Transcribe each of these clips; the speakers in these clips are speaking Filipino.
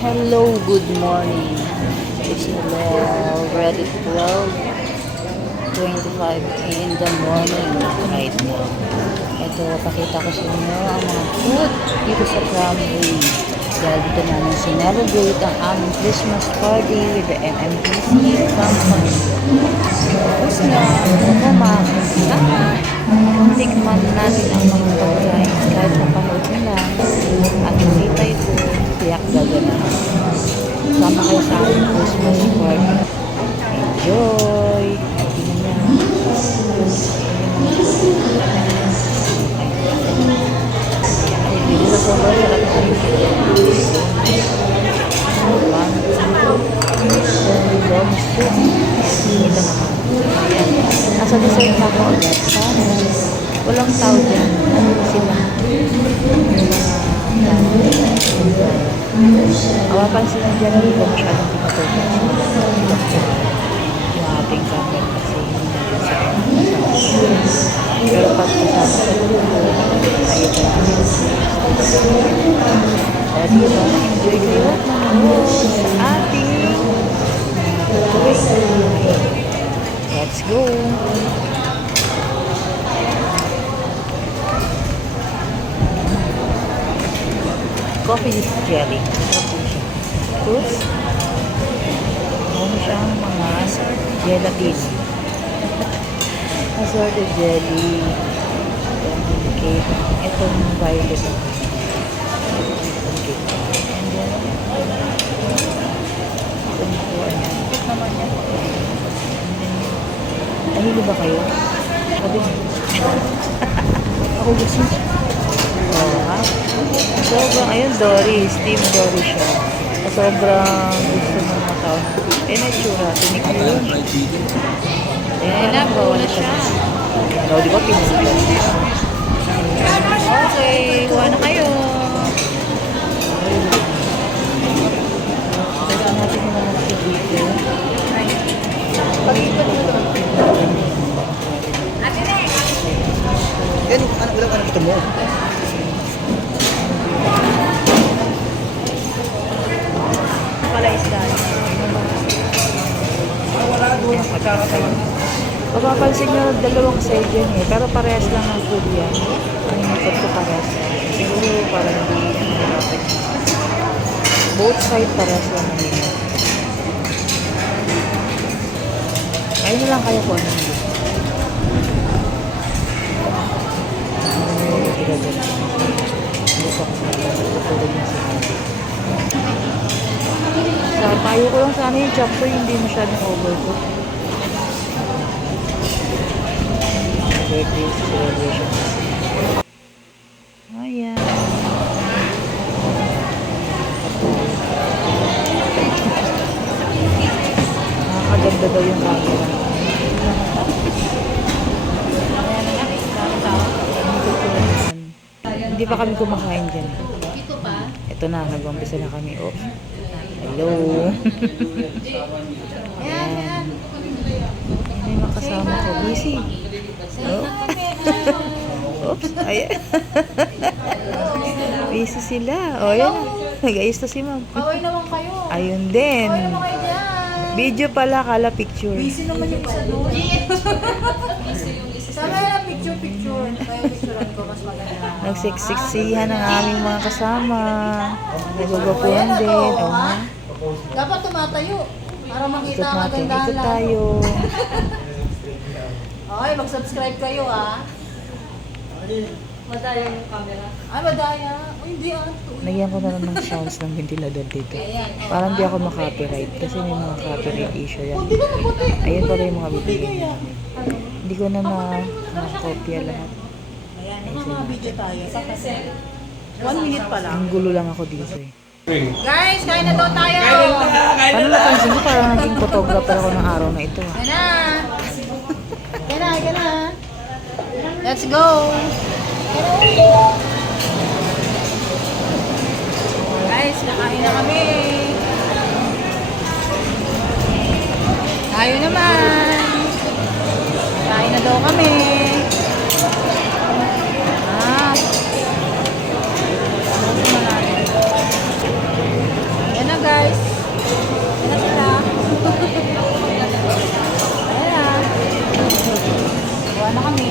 Hello, good morning. It's already 12:25 in the morning right now. Ito, pakita ko sa inyo ang mga food dito sa Tramway. Dahil dito namin sinelebrate ang aming Christmas party with the MMPC company. Tapos na, ako makakasama. Tikman natin ang mga pagkain kahit mapanood nila. At makita ito, tiyak gagana. Sama kayo sa aming Christmas party. Enjoy! Tingnan niya. Dito sa sobrang sarap ng nasa dessert na ako agad. Sana walang tao dyan. Ano sila? Mapapansin na dyan dito masyadong pinatutunan. Yung ating camera kasi hindi natin sa pero pag kasama sa grupo ay ito o diba, enjoy kayo sa ating let's go. Coffee with jelly. Sarap po siya. Tapos, meron siyang mga gelatin. Assorted jelly. Itong cake. Itong violet. Itong cake. And then, itong nakuha niya. Cake naman niya. Nahilo ba kayo? Sabi niyo. Ako gusto. Oo, ha? Sobrang, ayun, Dory. Steam Dory siya. Sobrang gusto ng mga tao. Eh, na-tsura. Tinik mo yun. Eh, nagawa na siya. No, di ba pinili? Okay, kuha na kayo. Teka natin yung mga dito. Pag-ipat mo. Yan, anak kita mo. Pala isda. Wala doon yung pagkakataon. Mapapansin nyo, dalawang side yan eh. Pero parehas lang ang food yan. Ang ikot ko parehas. Siguro parang hindi dapat. Both side parehas lang ang ikot. Kain na lang kayo kung ano yung gusto. Gusto ko sa tulog na sinabi. Sa payo ko lang sana yung chop suey, hindi masyadong overcook. Birthday celebration. Ayan. Nakakaganda daw yung camera. Hindi pa kami kumakain dyan. Ito na, nag-umpisa na kami. Oh. Hello. Ayan. May makasama ko. Busy. Oh. Oops. Ayan. Busy sila. O, yan. Nag-ayos na si ma'am. Kaway naman kayo. Ayun din. Kaway naman kayo dyan. Video pala, kala picture. Busy naman yung isa doon. Sama yan ang picture. Kaya picturean ko mas maganda. Nagsiksiksihan ang aming mga kasama. Nagugwapuhan din. O, ha? Dapat tumatayo. Para makita Ikot ang natin. kagandahan Ikot lang. tayo. Okay, mag-subscribe kayo Madaya yung camera. Ay, madaya. Uy, hindi Nagyan ko na lang ng sounds ng ventilador dito. Parang di ako makapiright kasi may mga copyright issue yan. Hindi na mabuti. Ayun pala yung mga bibigyan namin. Hindi ko na makopya lahat. Ayan, mga video tayo. 1 minute pa lang. Ang gulo lang ako dito eh. Guys, kain na daw tayo. Paano napansin ko parang naging photographer ako ng araw na ito. Kaya na. Kaya na. Let's go. Guys, nakain na kami. Tayo naman. Kain na daw kami. Kain na kami.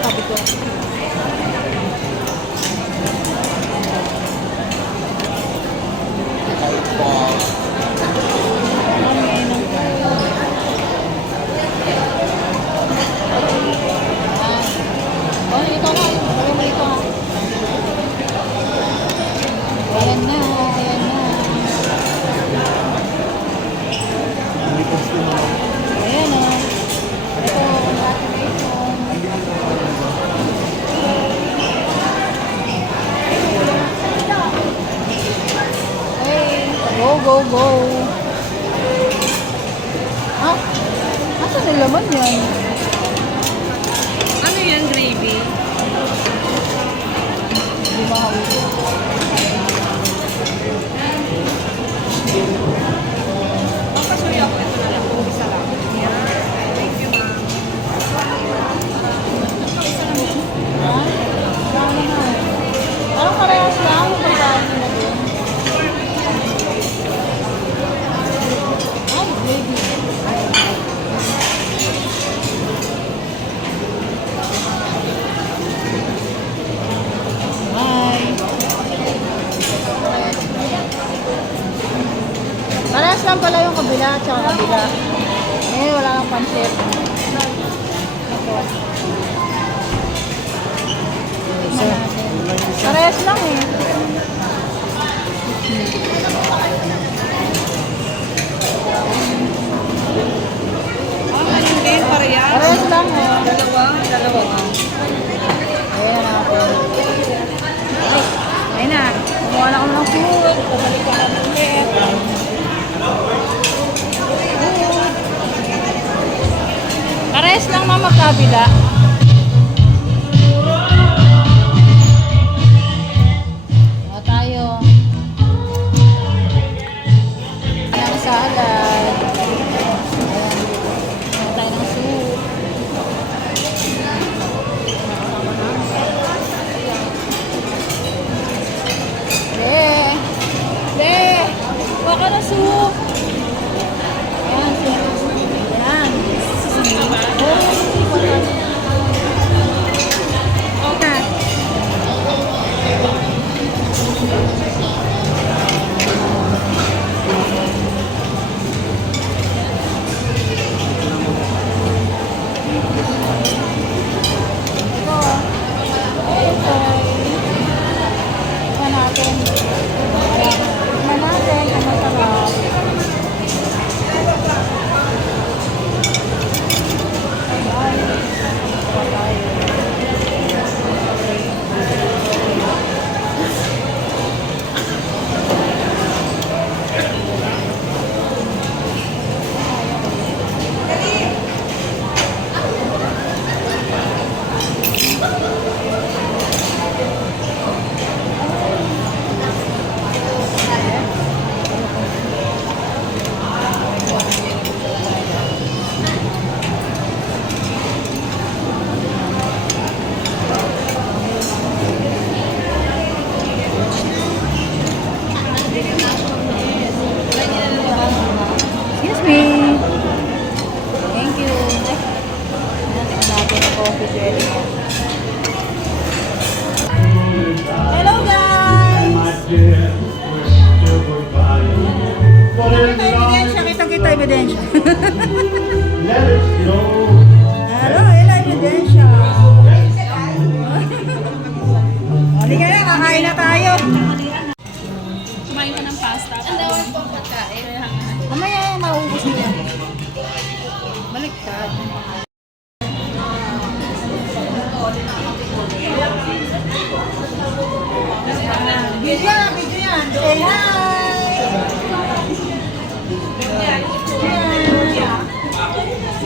Sabi ko. Oh, ito na. Gawin mo ito. Ayan na. Ayan na. Ayan na. Ito, congratulations. Hey, go, go, go. Ha? Nasaan yung laman yan? Ano yan, gravy? Hindi makawin. Papasuyo ako. Ito na lang. Isa lang. Yan. Thank you, ma'am. Ha? Marami na. Parang parehas lang. Pagkain nila doon. Ay, baby. Hi. Parehas lang pala yung kabila at saka kabila. Eh, wala kang pansit. Ito. Parehas lang eh. Ano din, parehas? Parehas lang eh. Dalawa? Dalawa. Ayan na ako. Ay na. Kumuha na ako ng food. Pabalik ka na ulit. Parehas lang mga magkabila. Mga tayo. Ayan, salad. Ayan. Ayan tayo ng soup. Le! Le! Huwag ka na soup! Ayan, soup. Ayan. Okay. Ito. Ito. Ito natin. Ito natin. Ang masarap. Excuse me. Thank you. Natin natin ang coffee jelly. Hello guys! Kita ebidensya, kitang-kita ebidensya. Hello, Ella ebidensya. Halika na, kakain na tayo. Kumain ka ng pasta. Ang dawal pong pagkain. Mamaya maubos niya. Baliktad. Video yan. Say hi! Yan.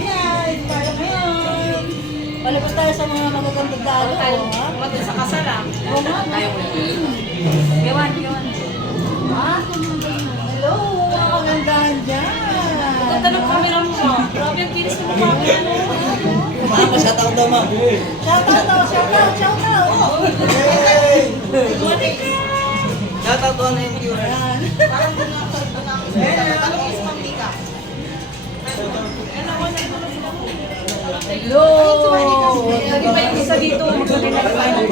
Yan. Tayo ngayon. tayo sa mga magagandang dalo. Pati sa kasal ah. Oo nga. Gawan. Ah, hello, ang gandahan dyan. Ganda ng camera mo ba? Grabe ang kinis ng mukha mo. Ma'am, pa-shoutout daw, ma'am. Shoutout. Shoutout to na yung viewers. Ayan. Hello! Lagi pa yung isa dito. Maglagay na tayo ng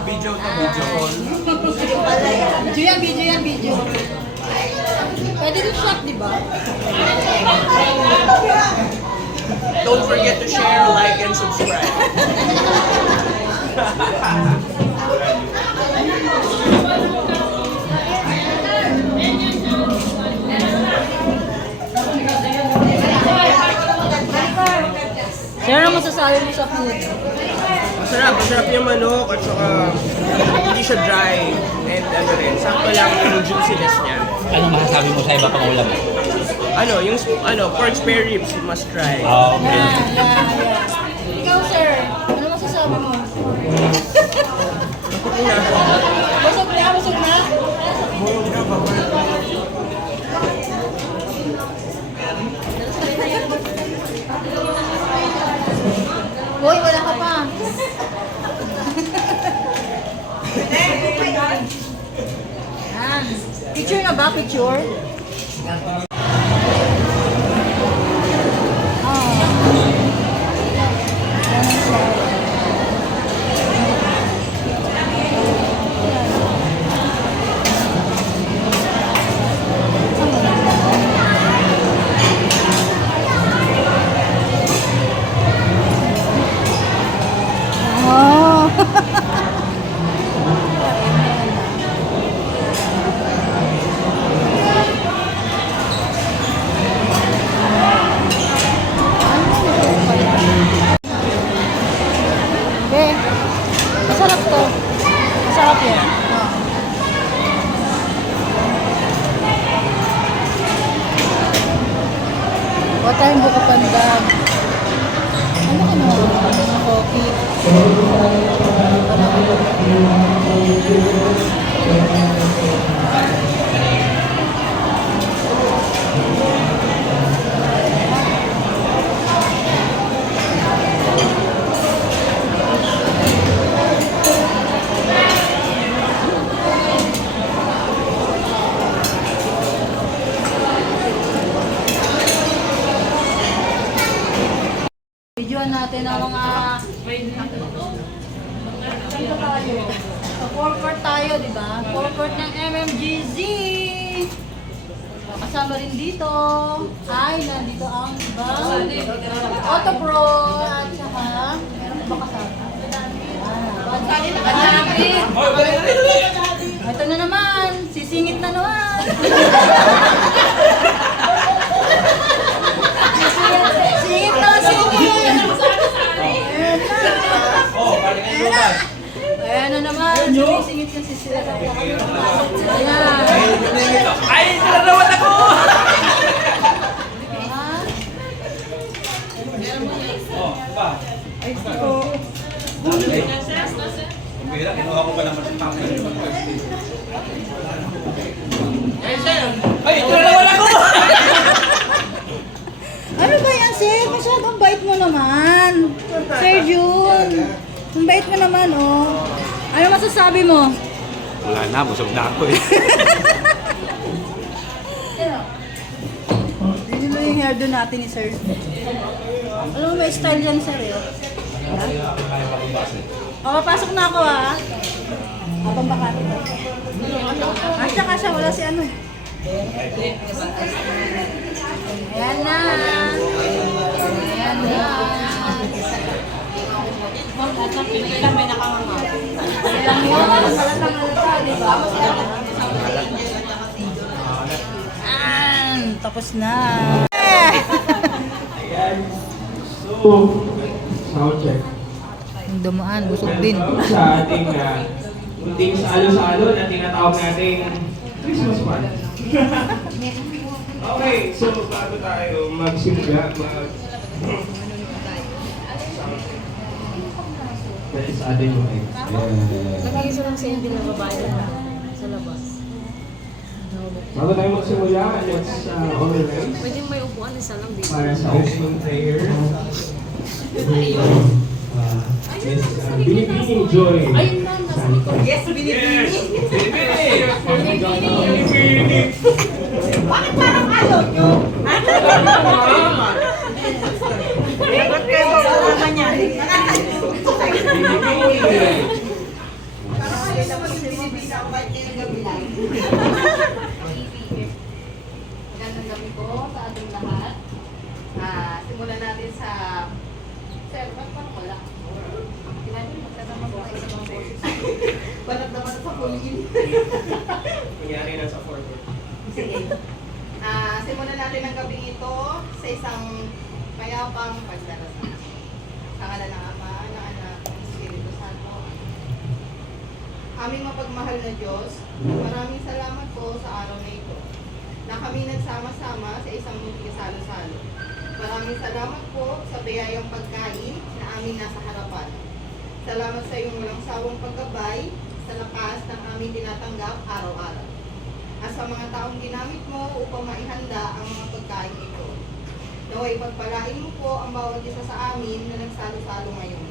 Video to, video call. Video. Pwede rin shot, di ba? Don't forget to share, like, and subscribe. Sir, ano masasabi mo sa food? Masarap yung manok at saka hindi siya dry and ano rin, sakto lang yung juiciness niya. Anong masasabi mo sa iba pang ulam? Pork spare ribs, you must try. Okay. Yeah. Ikaw, sir, ano masasabi mo? Busog na? Hoy, wala ka pa. Yan. Picture na ba? Picture? Masarap to. Masarap yan. Huwag tayong buka pandag. Ano ka naman? Mga coffee. Videoan natin ang mga dito tayo. Sa forecourt tayo, di ba? Forecourt ng MMGZ. Kasama rin dito. Ay, nandito ang ibang Auto Pro at saka meron ba kasama? Ito na naman, sisingit na naman. Singit na, singit! Ayan na naman, singit yung sisingit. Ayan. Ay, nalalawan ako! Ay, ito. Kinuha ko pa naman sa pangin. Ay, nalalawan ako! Ano ba yan, sir? Masyadong bait mo naman. Sir Jun. Ang bait mo naman, oh. Ano masasabi mo? Wala na, busog na ako eh. Hindi mo yung hairdo natin ni sir. Alam mo, may style yan, sir, eh. O, papasok na ako, ah. Habang baka. Kasya, wala si ano, eh. Ayan na. Ayan na. Ilang may nakanganga. Ilang yun. Malatang halata, di ba? Tapos na. So, sound check. Yung dumaan, busog din. Sa ating munting salo-salo na tinatawag nating Christmas party. Okay, so bago tayo magsimula, dahil sa ating mga Nag-iisa lang sa hindi na babae sa labas. bago tayo magsimula, let's organize Pwede may upuan, isa lang dito. para sa opening prayer. Miss Binibining Joy. Ayun lang, nasa likod. Yes, binibini. Bakit parang ayaw nyo? Dapat kayo kasama niya. Magandang gabi po sa ating lahat. Simulan natin sa... Sir, ba't parang wala? Kinahin, magkasama po kayo sa mga boses. Balat naman sa pulin. Kunyari na sa forward. Sige. Simulan natin ang gabi ito sa isang mayapang pagdarasal. Sa ngalan ng Ama, ng Anak, ng Espiritu Santo. Aming mapagmahal na Diyos, maraming salamat po sa araw na ito na kami nagsama-sama sa isang munting salo-salo. Maraming salamat po sa biyayang pagkain na aming nasa harapan. Salamat sa iyong walang sawang paggabay sa lakas ng aming tinatanggap araw-araw. At sa mga taong ginamit mo upang maihanda ang mga pagkain ito. Naway pagpalain mo po ang bawat isa sa amin na nagsalo-salo ngayon.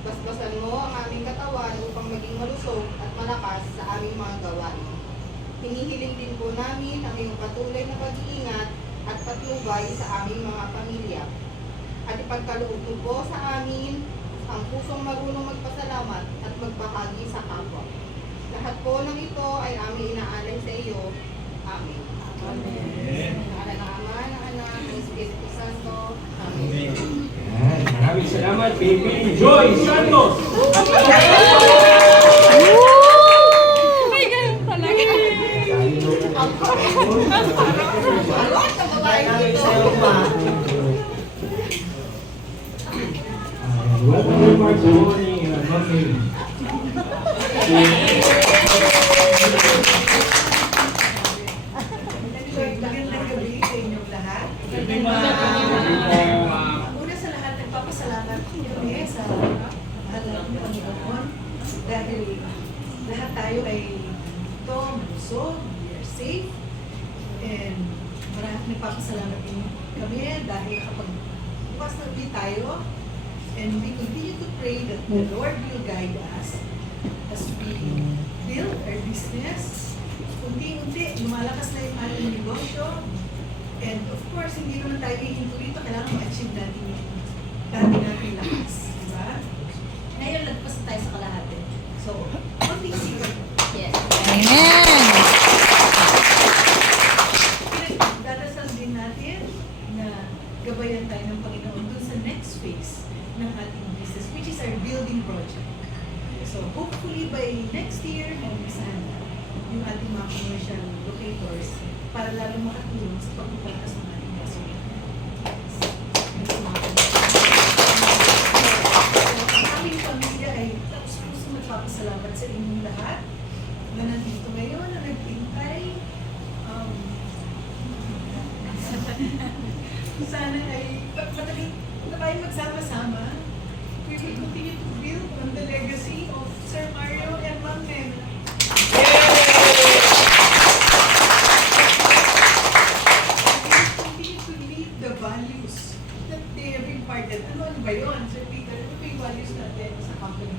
Basbasan mo ang aming katawan upang maging malusog at malakas sa aming mga gawain. Hinihiling din po namin ang iyong patuloy na pag-iingat at patnubay sa aming mga pamilya. At ipagkaloob mo po sa amin ang pusong marunong magpasalamat at magbahagi sa kapwa. Lahat po ng ito ay aming inaalay sa iyo. Amen. Amen. Sa ng Ama, ng Anak, ng Espiritu Santo. Amen. Yan. Maraming salamat, baby Joy Santos! Welcome to March morning, Monday. Magandang gabi sa inyong lahat. Una sa lahat, nagpapasalamat kami sa mahal ng Panginoon dahil lahat tayo ay ito, malusog, we are safe, and maraming nagpapasalamat din kami dahil kapag bukas na ulit tayo, and we continue to pray that the Lord will guide us as we build our business. Unti-unti, lumalakas na yung ating negosyo. And of course, hindi naman tayo hihinto rito. Kailangan ma-achieve natin yung dati natin lakas. Diba? Ngayon, lagpas na tayo sa kalahati. So, konting sigat. Yes. Amen! Darasal din natin na gabayan tayo ng Panginoon dun sa next phase ng ating business, which is our building project. So, hopefully by next year, maumpisahan na yung ating mga commercial locators para lalo makatulong sa pagpapalakas ng ating gasolina. Ang aming pamilya ay tapos-puso magpapasalamat sa inyong lahat na nandito ngayon, na nagpintay. Sana ay patuloy na tayo magsama-sama. We will continue to build on the legacy of Sir Mario and Ma'am Mena. Continue to lead the values that they have imparted. Ano ba yun? Sir Peter, ano ba yung values natin sa company?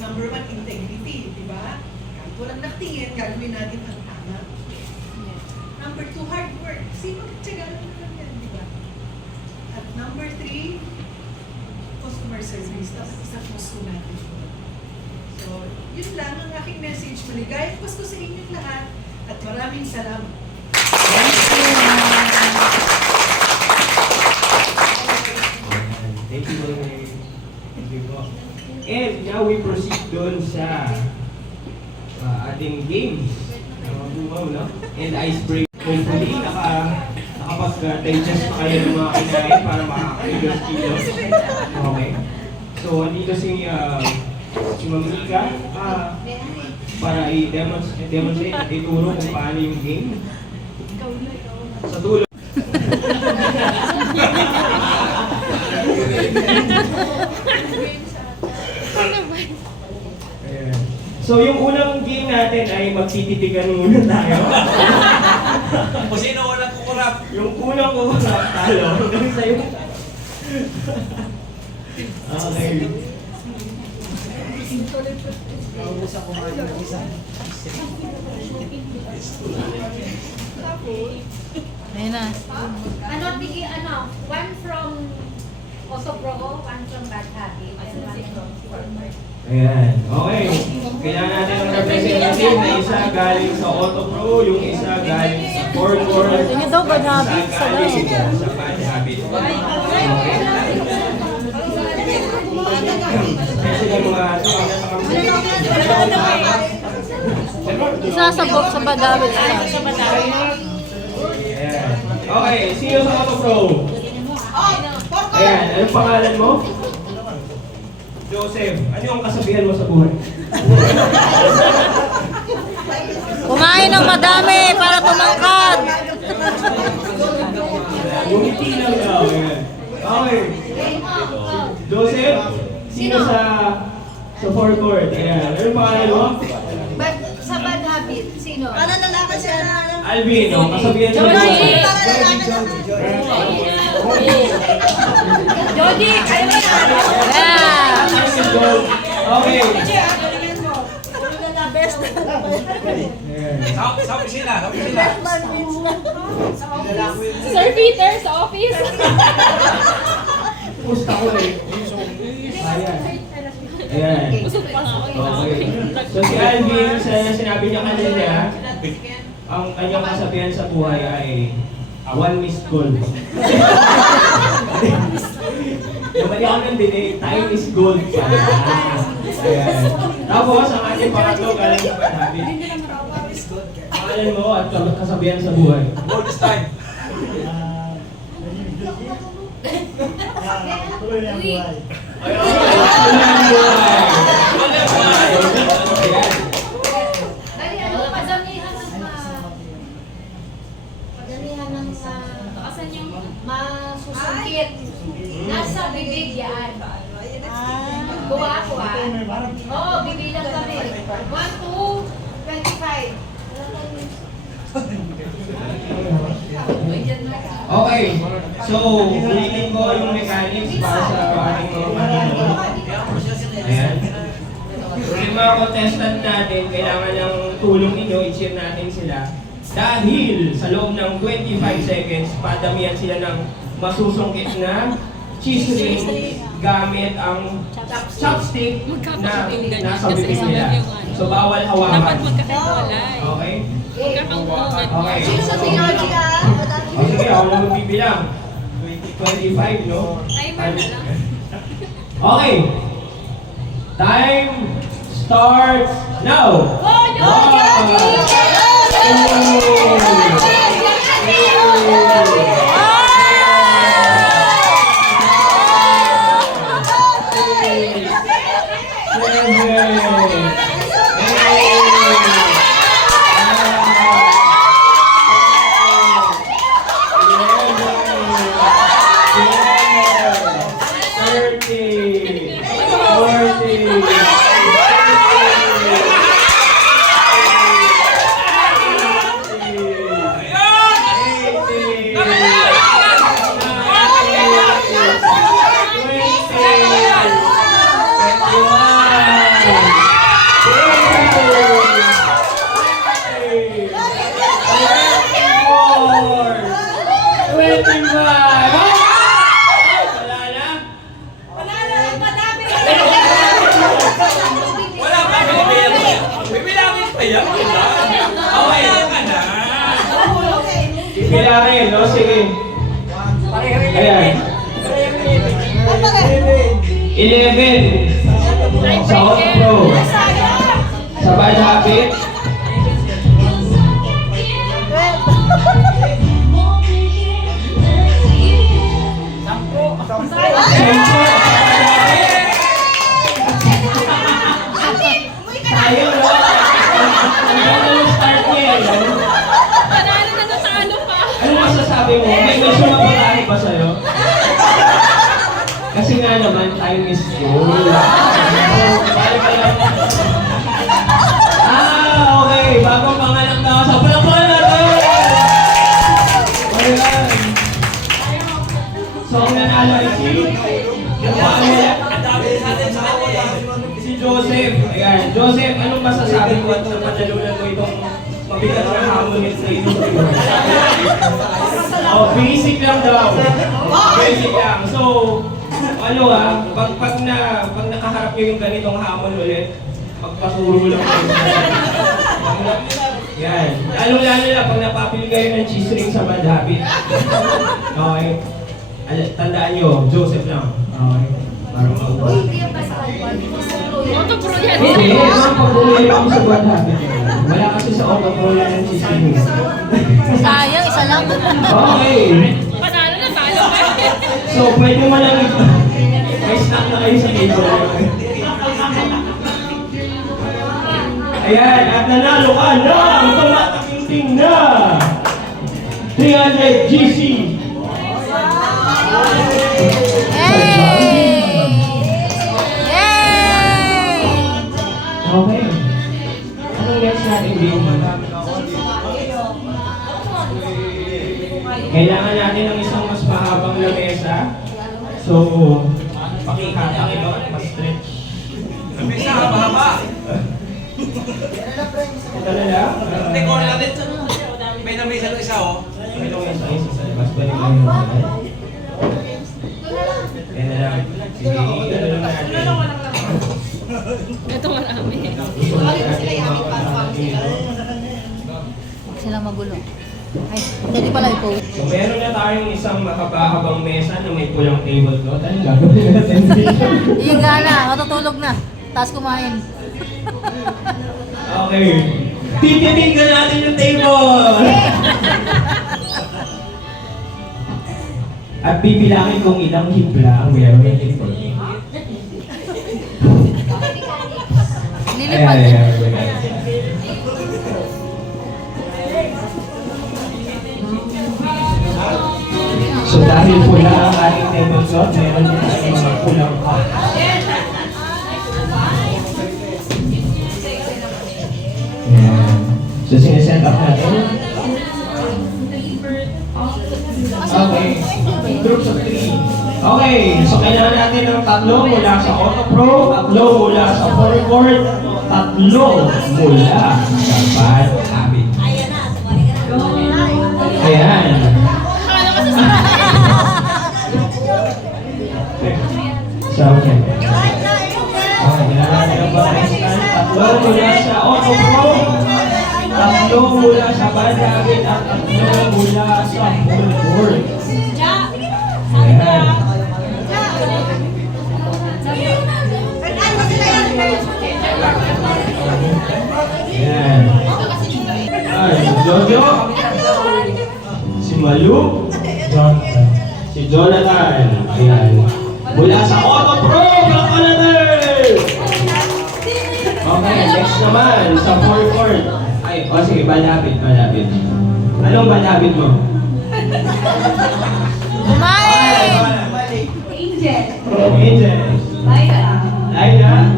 Number 1, integrity, di ba? Kahit walang naktingin, gagawin natin ang tama. Number 2, hard work. Sipag at tiyaga lang yan, di ba? At number 3, customer service. Tapos isa puso natin. So, yun lang ang aking message. Maligayang Pasko sa inyong lahat at maraming salamat. Thank you. Thank you po. And now we proceed doon sa ating games. Bumaw, no? And icebreaker. Hopefully, nakapag-digest pa kayo ng mga kinain para makakailos kilos. Okay. So, andito si Ma'am Mika para i-demonstrate, ituro kung paano yung game. Sa tulong. Ayan. So, yung unang game natin ay magtititigan muna tayo. Kung sino walang kukurap. Yung unang kukurap talo. Hanggang sa'yo. Okay. Ayun na. One from Osopro, one from Bad Habit, and one from Ayan. Okay. Kailangan natin ng representative na isa galing sa Auto Pro, yung isa galing sa Core. Tingin daw, Bad Habit sa daw. Sa Bad Habit. Okay. Kasi yung mga Isasabok sa badawit sila. Ayan. Okay, sino sa Auto Pro? Ayan, anong pangalan mo? Joseph. Ano yung kasabihan mo sa buhay? Kumain ng madami para tumangkad. Bumiti lang daw. Ayan. Okay. Joseph, sino sa forecourt? Ayan, anong pangalan mo? Sa Bad Habit, sino? Alvin, oh, kasabihan mo. Jody! Ayaw mo na! Yeah. Okay. Sa opisina, sa opisina. Sir Peter, sa office! Pusta ko eh. Ayan. Ayan. Okay. So si Alvin, sinabi niya kanina, ang kanyang kasabihan sa buhay ay one missed call. Namali ako ng delay, time is gold. Ayan. Tapos, ang ating pangatlo galing sa Bad Habit. Pangalan mo at kasabihan sa buhay. All this time. Tuloy na ang buhay. Dali, ano, padamihan ng asan yung masusungkit. Nasa bibig yan. Kuha. Oo, bibilang kami. 1, 2, 25. Okay, so ulitin ko yung mechanics para sa aking mga manonood. Ayan. Yung mga contestant natin, kailangan ng tulong ninyo, i-cheer natin sila. Dahil sa loob ng 25 seconds, padamihan sila ng masusungkit na cheese ring gamit ang chopstick na nasa bibig nila. So bawal hawakan. Okay? Okay. O sige, ako na magbibilang. 25, no? Okay. Time starts now. Wala pa, bibilangin pa yan. Okay ka na. Bilangin, no? Sige. Ayan. 11 sa Auto Pro. Sa Bad Habit. 10 sa Bad Habit. masasabi mo? May sumaporari ba sa'yo? Kasi nga naman, time is gold. Okay. Bagong pangalang tao sa palakpakan natin! Ayan. So, ang nanalo ay si Joseph. Ayan. Joseph, anong masasabi mo at napadalunan mo itong mabigat na hamon na ito? Oh, basic lang daw. Basic lang. So, pag nakaharap nyo yung ganitong hamon ulit, magpaturo lang kayo. Yan. Lalo-lalo na pag napapili kayo ng cheese ring sa Bad Habit. Okay. Tandaan nyo, Joseph lang. Okay. Parang mag-uwi. Autopro yan. Hindi, mga pag-uwi ako sa Bad Habit. Wala kasi sa Autopro yan ng cheese ring. Sayang, isa lang. Okay. Panalo na tayo. So, pwede mo lang ito. May snack na kayo sa table. Ayan, at nanalo ka ng tumataking na 300 GC. Yay! Yay! Okay. Anong next natin game mo? Kailangan natin ng isang mas mahabang lamesa. So, pakikata ito at mas-stretch. Bisa, haba-haba. Ito na lang. Hindi ko natin. May namisa ng isa, oh. May lamesa isa sa labas. Pwede kayo naman. Kaya na lang. Sige, ano lang natin. Ito marami. Huwag silang magulo. Ay, pwede pala i-post. So, meron na tayong isang mahaba-habang mesa na may pulang tablecloth. Anong gagawin natin dito? Iyaga na, matutulog na. Tapos kumain. Okay. Tititingnan natin yung table! At bibilangin kung ilang hibla ang meron ng table. Lilipad. Ayan. So dahil pula ang ating tablecloth, meron din tayong mga pulang cup. Ayan. So sineset up natin. Okay. Groups of 3. Okay. So kailangan natin ng 3 mula sa Autopro, 3 mula sa Forecourt, 3 mula sa Bad Habit. Ayan. So, okay. Okay, kailangan natin ng pag-restan. 3 mula sa Autopro, 3 mula sa Bad Habit, at 3 mula sa Forecourt. Ayan. Ayan. Ay, Jojo. Si Malu. Si Jonathan. Ayan. Mula sa Autopro, Black natin! Okay, next naman sa Forecourt. Ay, sige, balapit. Anong balapit mo? Kumain! Angel. Laila.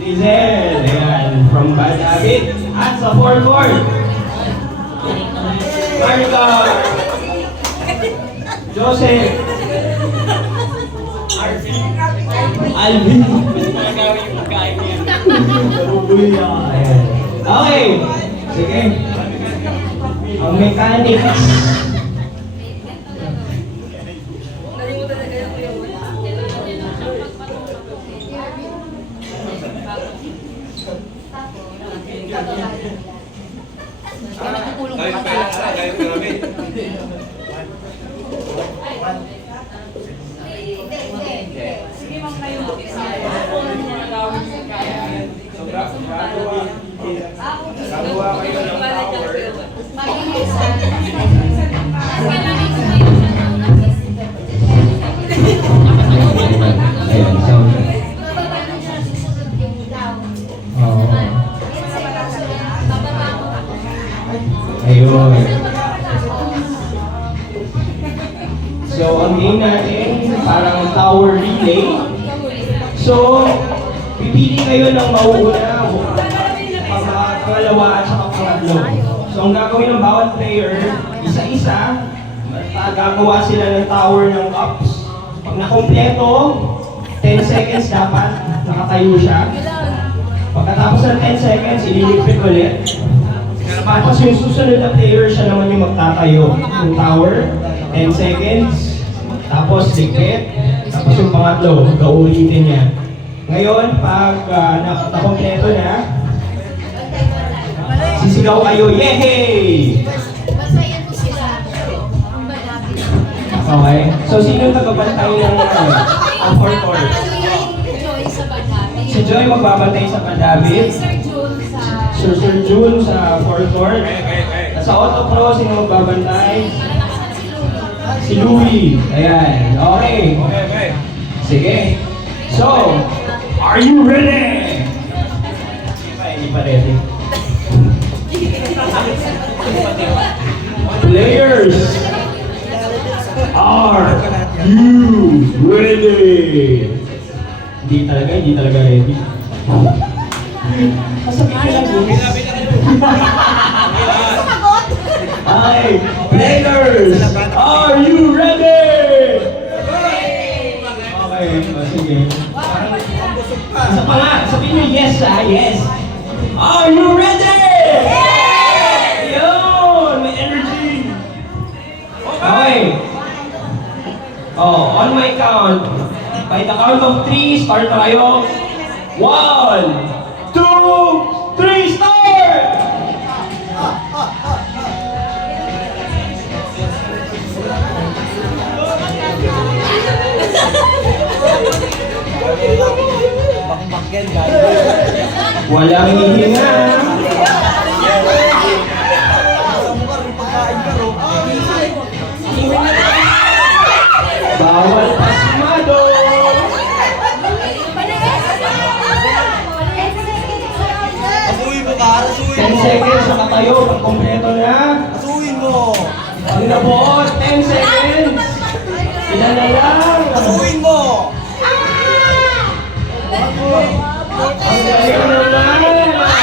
Lizel. Ayan, from Bad Habit. At sa Forecourt. Marika. Joseph. Alvin. Ayan. Okay. Sige. Ang mechanics. Ayan, so... Ayun. game natin, parang tower relay. So, pipili kayo ng mauuna, pangalawa at saka pangatlo. So, ang gagawin ng bawat player, isa-isa, gagawa sila ng tower ng cups. Pag nakompleto, 10 seconds dapat nakatayo siya. Pagkatapos ng 10 seconds, ililigpit ulit. Tapos yung susunod na player, siya naman yung magtatayo ng tower. 10 seconds, tapos ligpit, tapos yung pangatlo, gaulitin niya. Ngayon, pag nakompleto na, sisigaw kayo, yehey! Basayan mo sila. Ang banabi. Okay? So, sino yung tagabantay ng fourth court? Joy sa banabi. Si Joy magbabantay sa Pandabit. Sir June sa... Sir June sa fourth court. At sa Auto Pro, sino magbabantay? Si Louie. Ayan. Okay. Sige. So, are you ready? Hindi pa ready. Players, are you ready? Hindi talaga ready. Kasabi ka lang yun. Hi, players, are you ready? Okay, sige. Isa pa nga, sabihin nyo yes yes. Are you ready? Yun, may energy. Okay. Oh, on my count. By the count of 3, start tayo. 1, 2, 3, start! Walang hihinga. Bawal pasmado. 10 seconds nakatayo. Pag kompleto na. Asuhin mo! Pag nabuot, 10 seconds. Ilan na lang. Asuhin mo! Ang galing naman.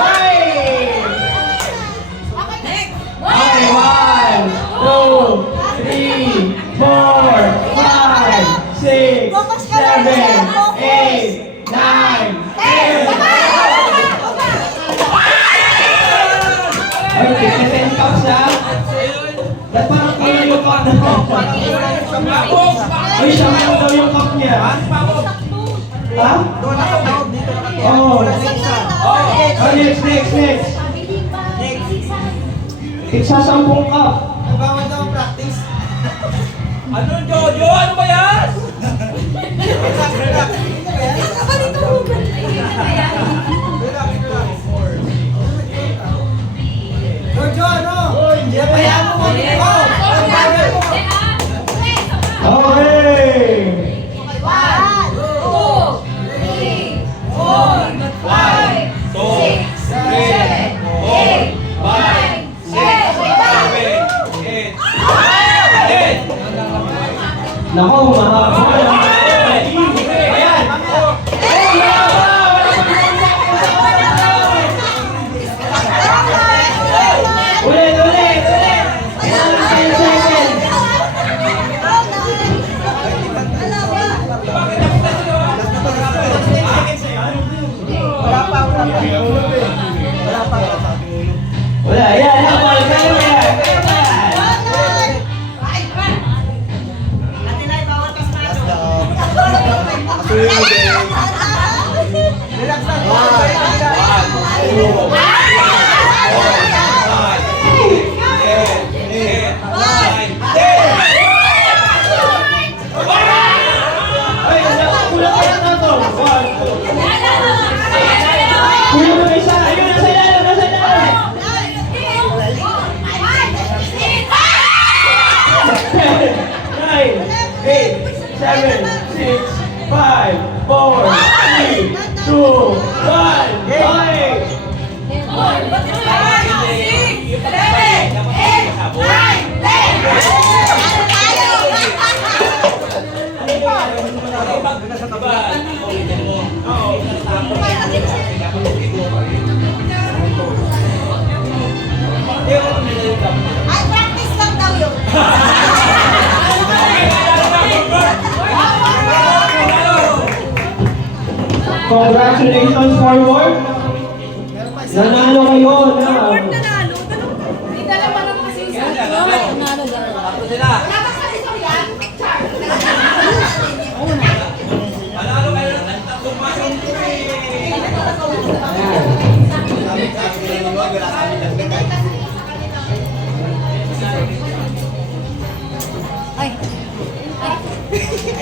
Ay! Okay, 1, 2, 3, 4, 5, 6, 7, 8, 9, 10. Ay, 10 cups ha? Ba't parang kulang yung cup na to? Ay, siya lang daw yung cup niya. Ha? Oo. Oh, next. Iksasampung cup. Bawal daw ang practice. Ano, Jojo? Ano ba yan? Jojo, ano? Hayaan mo kami ko! Okay. 5, 6, 7, 8, 9, 10. Nako, mahaba. Ayan. Ulit. 10 seconds. Wala, ayan. Kayo yan. Relax lang. Ay, kulang ka na to. 1, 2. Kulang na isa. Ayun, nasa ilalim. 9, 8, 7, 6, 5, 4, 3, 2, 1. Okay. Congratulations, forward! Nanalo kayo na! Hindi dala pa naman kasi yung Nanalo daw. Wala ba kasi sa yan? Char. Panalo kayo ng tatlong masong Ay.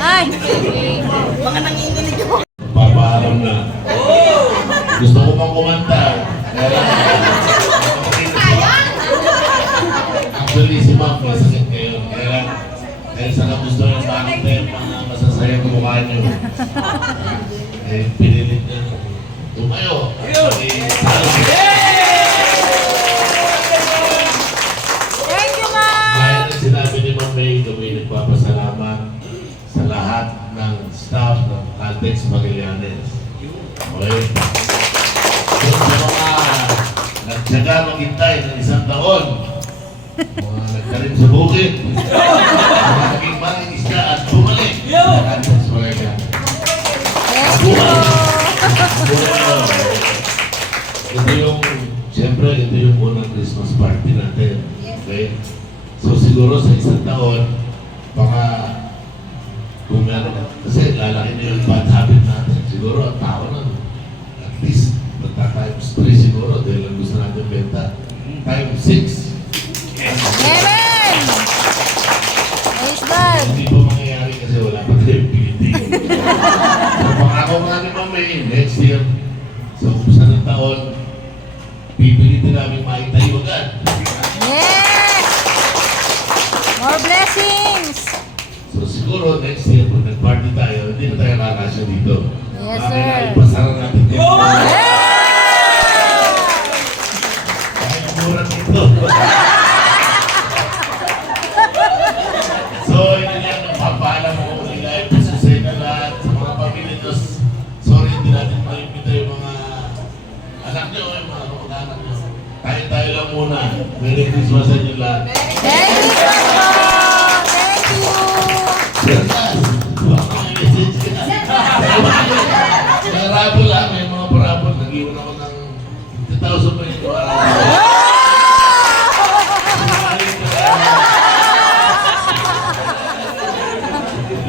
Ay. Papaalam na. Gusto ko pang kumanta. Actually, si Ma'am may sakit ngayon. Kaya sa gusto yung bakit mga masasayang mukha niyo. Pinilit niya. Tumayo. Thank you, ma'am. Gaya ng sinabi ni Ma'am May, kami nagpapasalamat sa lahat ng staff ng Caltex Magallanes. Okay? Yung sa mga nagtsaga maghintay ng isang taon, mga nagtarim sa bukid, mga naging maring isda at bumalik sa Caltex Magallanes. Thank you. Ito yung, siyempre, ito yung unang Christmas party natin. Okay? So siguro sa isang taon, baka kung meron, kasi lalaki na yung bad habit natin. Siguro ang tao na, at least, magta-times 3 siguro dahil ang gusto natin benta. Times 6. Amen. Praise God. Hindi pa mangyayari kasi wala pa tayong pilitin. So pangako nga ni Ma'am May, next year, sa umpisa ng taon, pipilitin namin maitayo agad. Yes. More blessings. So siguro next year, kung nag-party tayo, hindi na tayo kakasya dito. Yes, Kaya sir. ipasara natin dito. Yeah. Dahil mura dito. So, yun lang ang papaalam ko nila. Ipasusay na lahat sa mga pamilya nyo. Sorry, hindi natin maimbita yung mga anak nyo, yung mga anak nyo. Tayo lang muna. Merry Christmas sa inyo lahat. Thank you, Papa. Thank you. Yes, baka may message ka. May rabol lang, may mga parabol. Nag-iwan ako ng 50,000 pa yung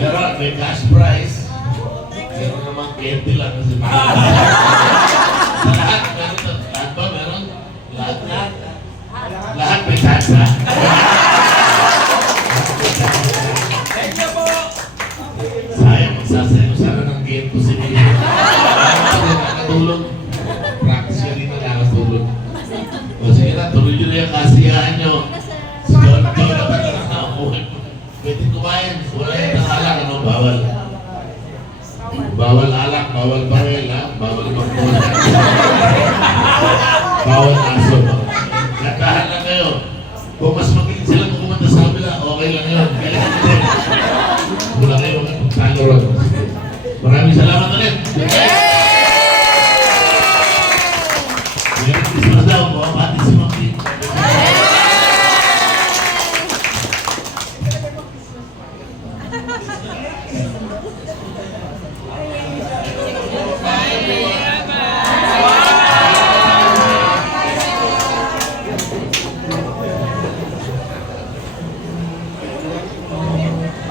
Pero may cash prize. Pero naman 20 lang kasi lahat, meron to. Lahat ba meron? Lahat. Lahat may tasa. Sayang, magsasayo sana ng game ko si Milo. Nakatulog. Practice ka rin na nakatulog. O sige na, tuloy nyo na yung kasiyahan nyo. Si John na talaga nakakuhin. Pwede kumain. Wala yung alak, ano? Bawal. Bawal alak, bawal barel, ha? Bawal magpula. Bawal aso. Gatahan lang kayo. Kung mas magaling sila kung kumanta sa kabila, okay lang yun. Kaya hindi. Wala kayo magpagtalo ron. Maraming salamat ulit. Merry Christmas daw. Pati si Maki.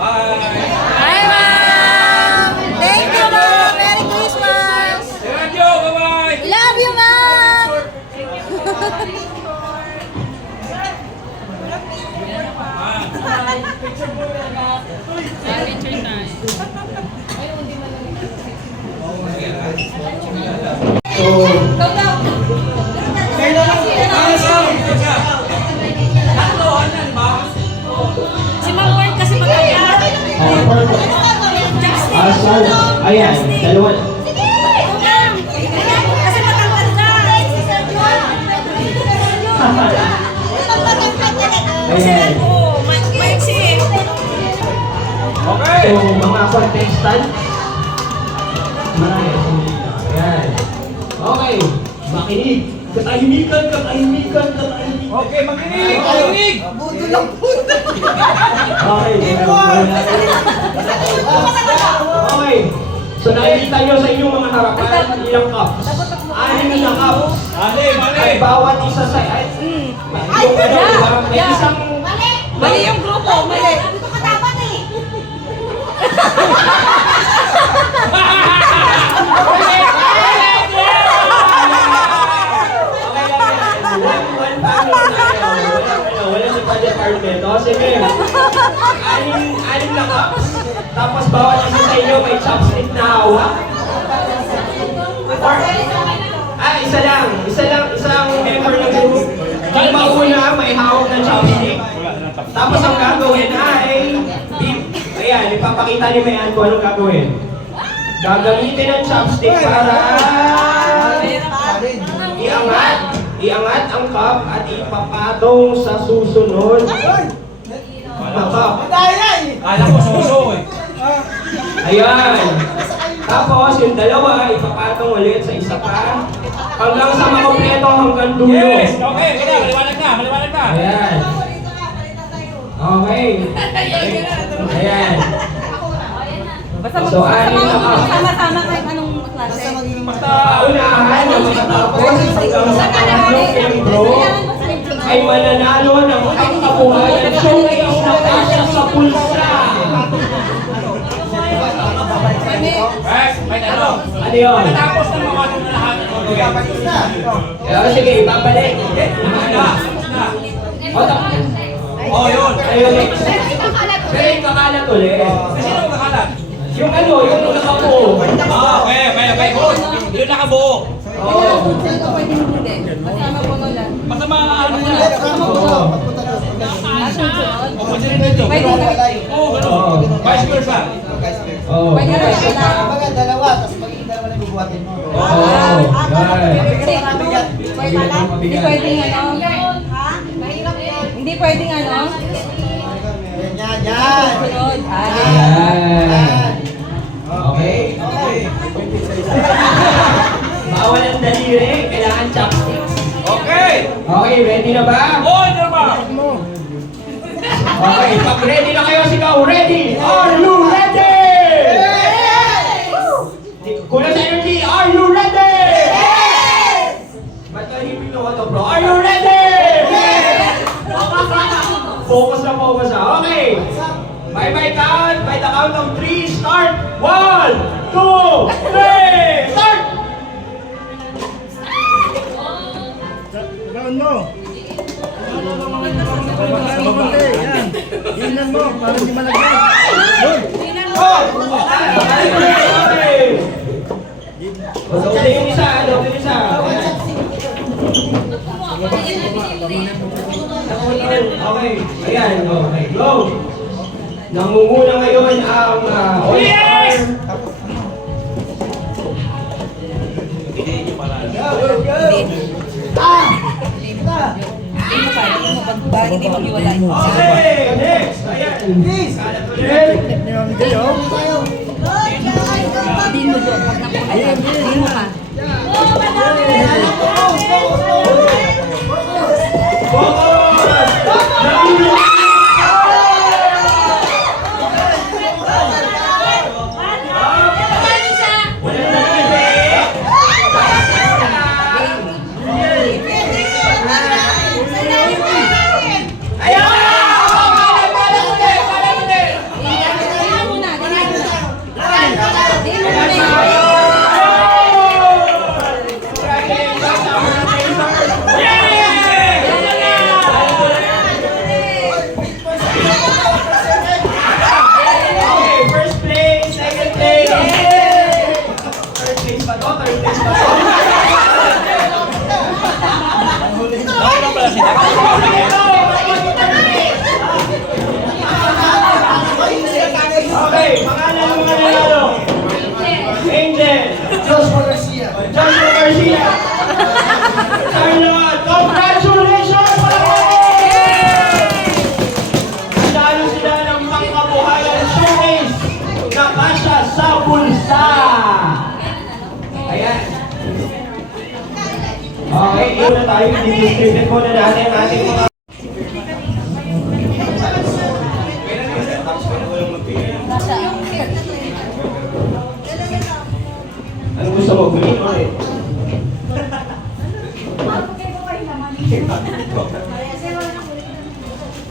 Hi, ma'am. Thank you, ma'am. Merry Christmas. Thank you, bye-bye! We love you, ma'am. Si Ma'am Ward kasi magkaya. Ayan, dalawa. Kasi matangkad ka. Ayan. Oo, maiksi eh. Okay. So, mga contestant. Ayan. Okay. Makinig. Katahimikan, katahimikan, katahimikan. Okay, makinig! Makinig! Buto lang puto. Okay. Okay. So nakikita nyo sa inyong mga harapan, ilang cups? 6 na cups. At bawat isa sa... Yung ano, diba? May isang... Mali yung grupo, mali. Dito ka dapat eh. One family tayo. Wala sa pa-department. O sige. 6 na cups. Tapos bawat isa sa inyo may chopstick na hawak. Or, isang member ng group. Yung mauna may hawak ng chopstick. Tapos ang gagawin ay, ayan, ipapakita ni Mayan kung anong gagawin. Gagamitin ng chopstick para iangat ang cup at ipapatong sa susunod na cup. Alam ko suso eh. Ayan. Tapos yung dalawa, ipapatong ulit sa isa pa. Hanggang sa makompleto hanggang dulo. Yes! Okay, maliwanag na. Ayan. Okay. Ayan. So, 6 na cup. Sama-sama kahit anong klase. Paunahan na makatapos hanggang sa pangatlong membro ay mananalo ng ang kabuhayan showcase na kasya sa pulsa. May tanong. Ano yun? Tapos na mawatong na lahat. Sige, ibabalik. Oh, yun. Ayun, next. Pero yung kakalat ulit. Sino ang kakalat? Yung ano, yung nakabuo. Okay. Yun nakabuo. Oo. Basta ano na. Oo, gano'n. Vice versa. Oo. Kumbaga, dalawa, tapos magiging dalawa na bubuhatin mo. Oo. Hindi pwedeng ano. Hindi pwedeng ano. Yan. Sunod. Ayan. Okay. Bawal ang daliri, kailangan chopsticks. Okay. Okay, ready na ba? Oh, ito ba? Okay, pag ready na kayo, sigaw, ready? Are you ready? Kulang sa energy, are you ready? Ba't nahihipin ako ito, bro? Are you ready? Focus na. Okay. Bye-bye count. By the count of 3, start. 1, 2, 3, start! Gawin mo. Yan. Tingnan mo, para hindi malagyan. Yun. Okay. Doble yung isa. Okay. Ayan. Okay. Go. Nangunguna ngayon ang Yes! Hindi maghiwalay. Okay. Next. Ayan. Please. Kalat ulit. Ni Mami Jay, oh. Hindi mo doon. Pag napukalan. Hindi mo ka. Okay, pangalan ng mga nanalo. Angel. Joshua Garcia. Joshua Garcia. Charlotte, congratulations! Nanalo sila ng pangkabuhayan showcase na kasya sa bulsa. Ayan. Okay, una tayo. Didistribute muna natin ang ating mga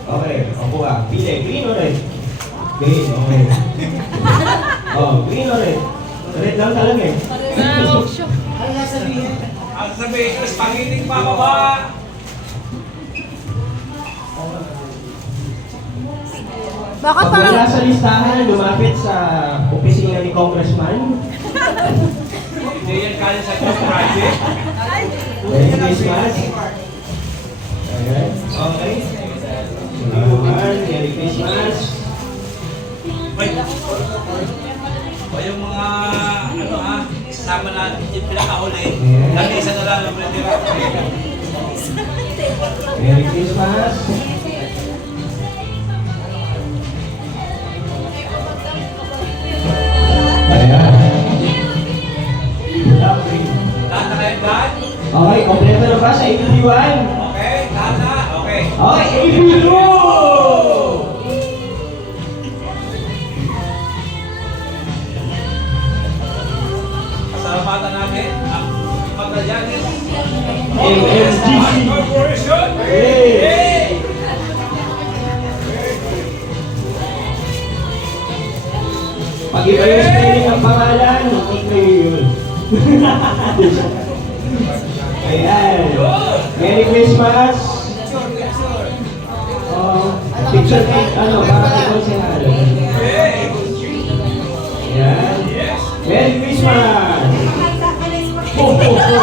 Okay, ako ah. Pili, green or red? Green, okay. Oh, green or red? Red lang talaga eh. Ang sabihin ko, spaghetti pababa. Bakit Pag parang... wala sa listahan, lumapit sa opisina ni Congressman. Hindi yan kaya sa project. Merry Christmas. Ayan, okay. Merry Christmas. Wait. O yung mga, ano ha, isasama natin yung pinakahuli. Dahil isa na lang ang pretira. Merry Christmas. Ayan. Lahat na kayo dyan? Okay, kompleto na ba sa AB1? Okay, lahat na. Okay. Okay, AB2! Pasalamatan natin ang Magallanes MMGC. Corporation. Hey! Pag iba yung spelling ng pangalan, hindi kayo yun. Ayan. Merry Christmas! Picture cake, ano, para kay Konsehal. Ayan. Merry Christmas! Ho, ho, ho!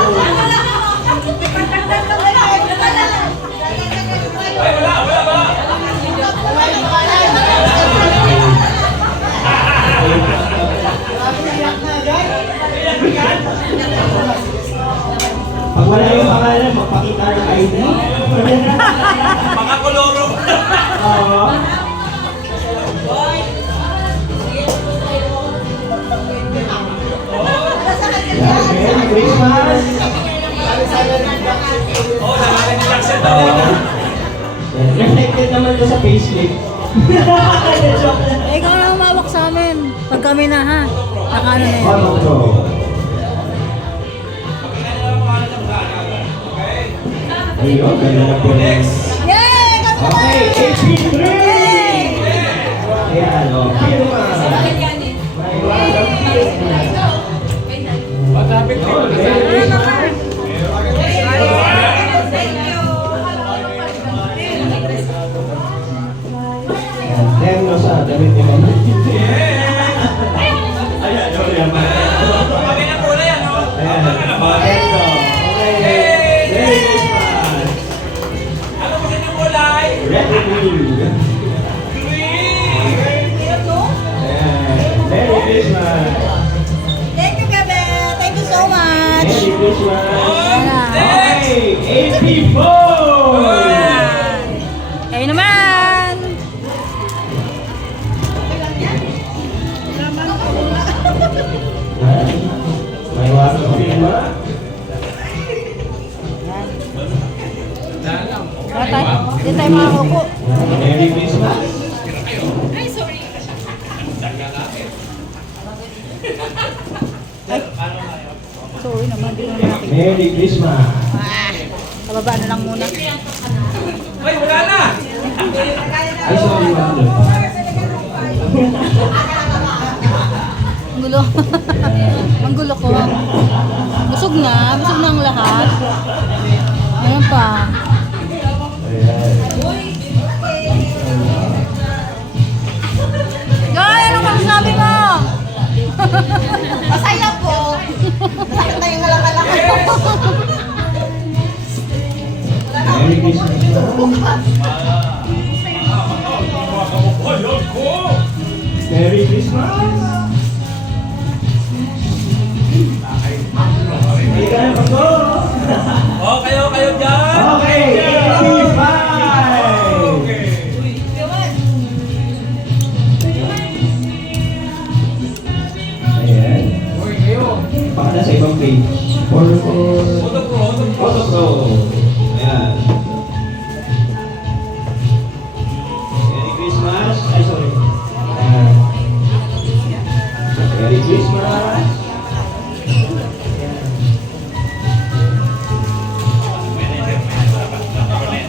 Ay, wala. Pag wala yung pangalan, magpakita ng ID. Mga koloro. Oo. Merry Christmas! Oo, sa natin yung Jackson daw. Reflected naman doon sa payslip. Joke lang. Eh, ikaw na umawak sa amin. Pag kami na ha. Nakano na yan. Ano to? Ayun, ganda na po. Yay! Kami na! Okay, HP3! Ayan, o. Firma. May wagang firma. Patapit ko. Ayan, terno sa damit ni Mama. Ayan, sorry naman. Kami na po na yan, no? Ayan, Ano ba? terno. Okay. Merry Christmas! Ano ba sa inyong kulay? Red and green. Green! Ayan, Merry Christmas! Thank you, Gabe. Thank you so much. Merry Christmas! Next! Okay, AP4! Kayo naman. May wagang firma. Hindi tayo makakupo. Merry Christmas! Sorry naman, di naman nakita. Merry Christmas! Sa baba na lang muna. Ay, wala na! Ay, sorry, Wando. Ang gulo. Ang gulo ko. Busog na ang lahat. Ayan pa. Ayan. Guy, ano bang sabi mo? Masaya po. Masakit na yung nalakalaki. Merry Christmas! Merry Christmas! Hindi ka na pagko! Oh, kayo dyan! Okay, AP5! Ayan. Baka nasa ibang page. Photo pro. Photo Pro. Ayan. Merry Christmas. Ay, sorry. Ayan. Merry Christmas. Ayan.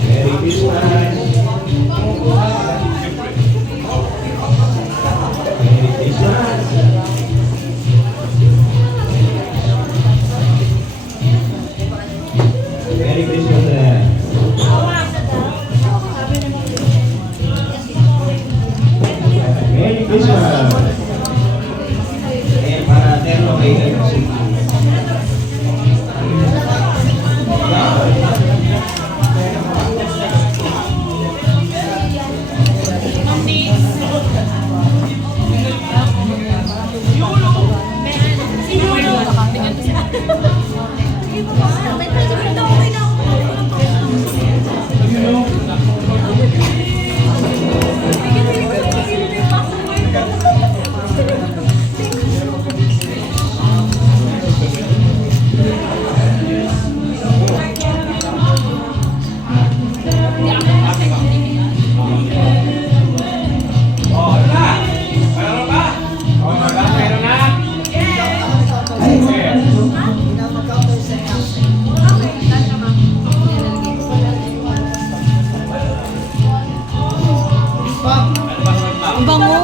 Ang bango.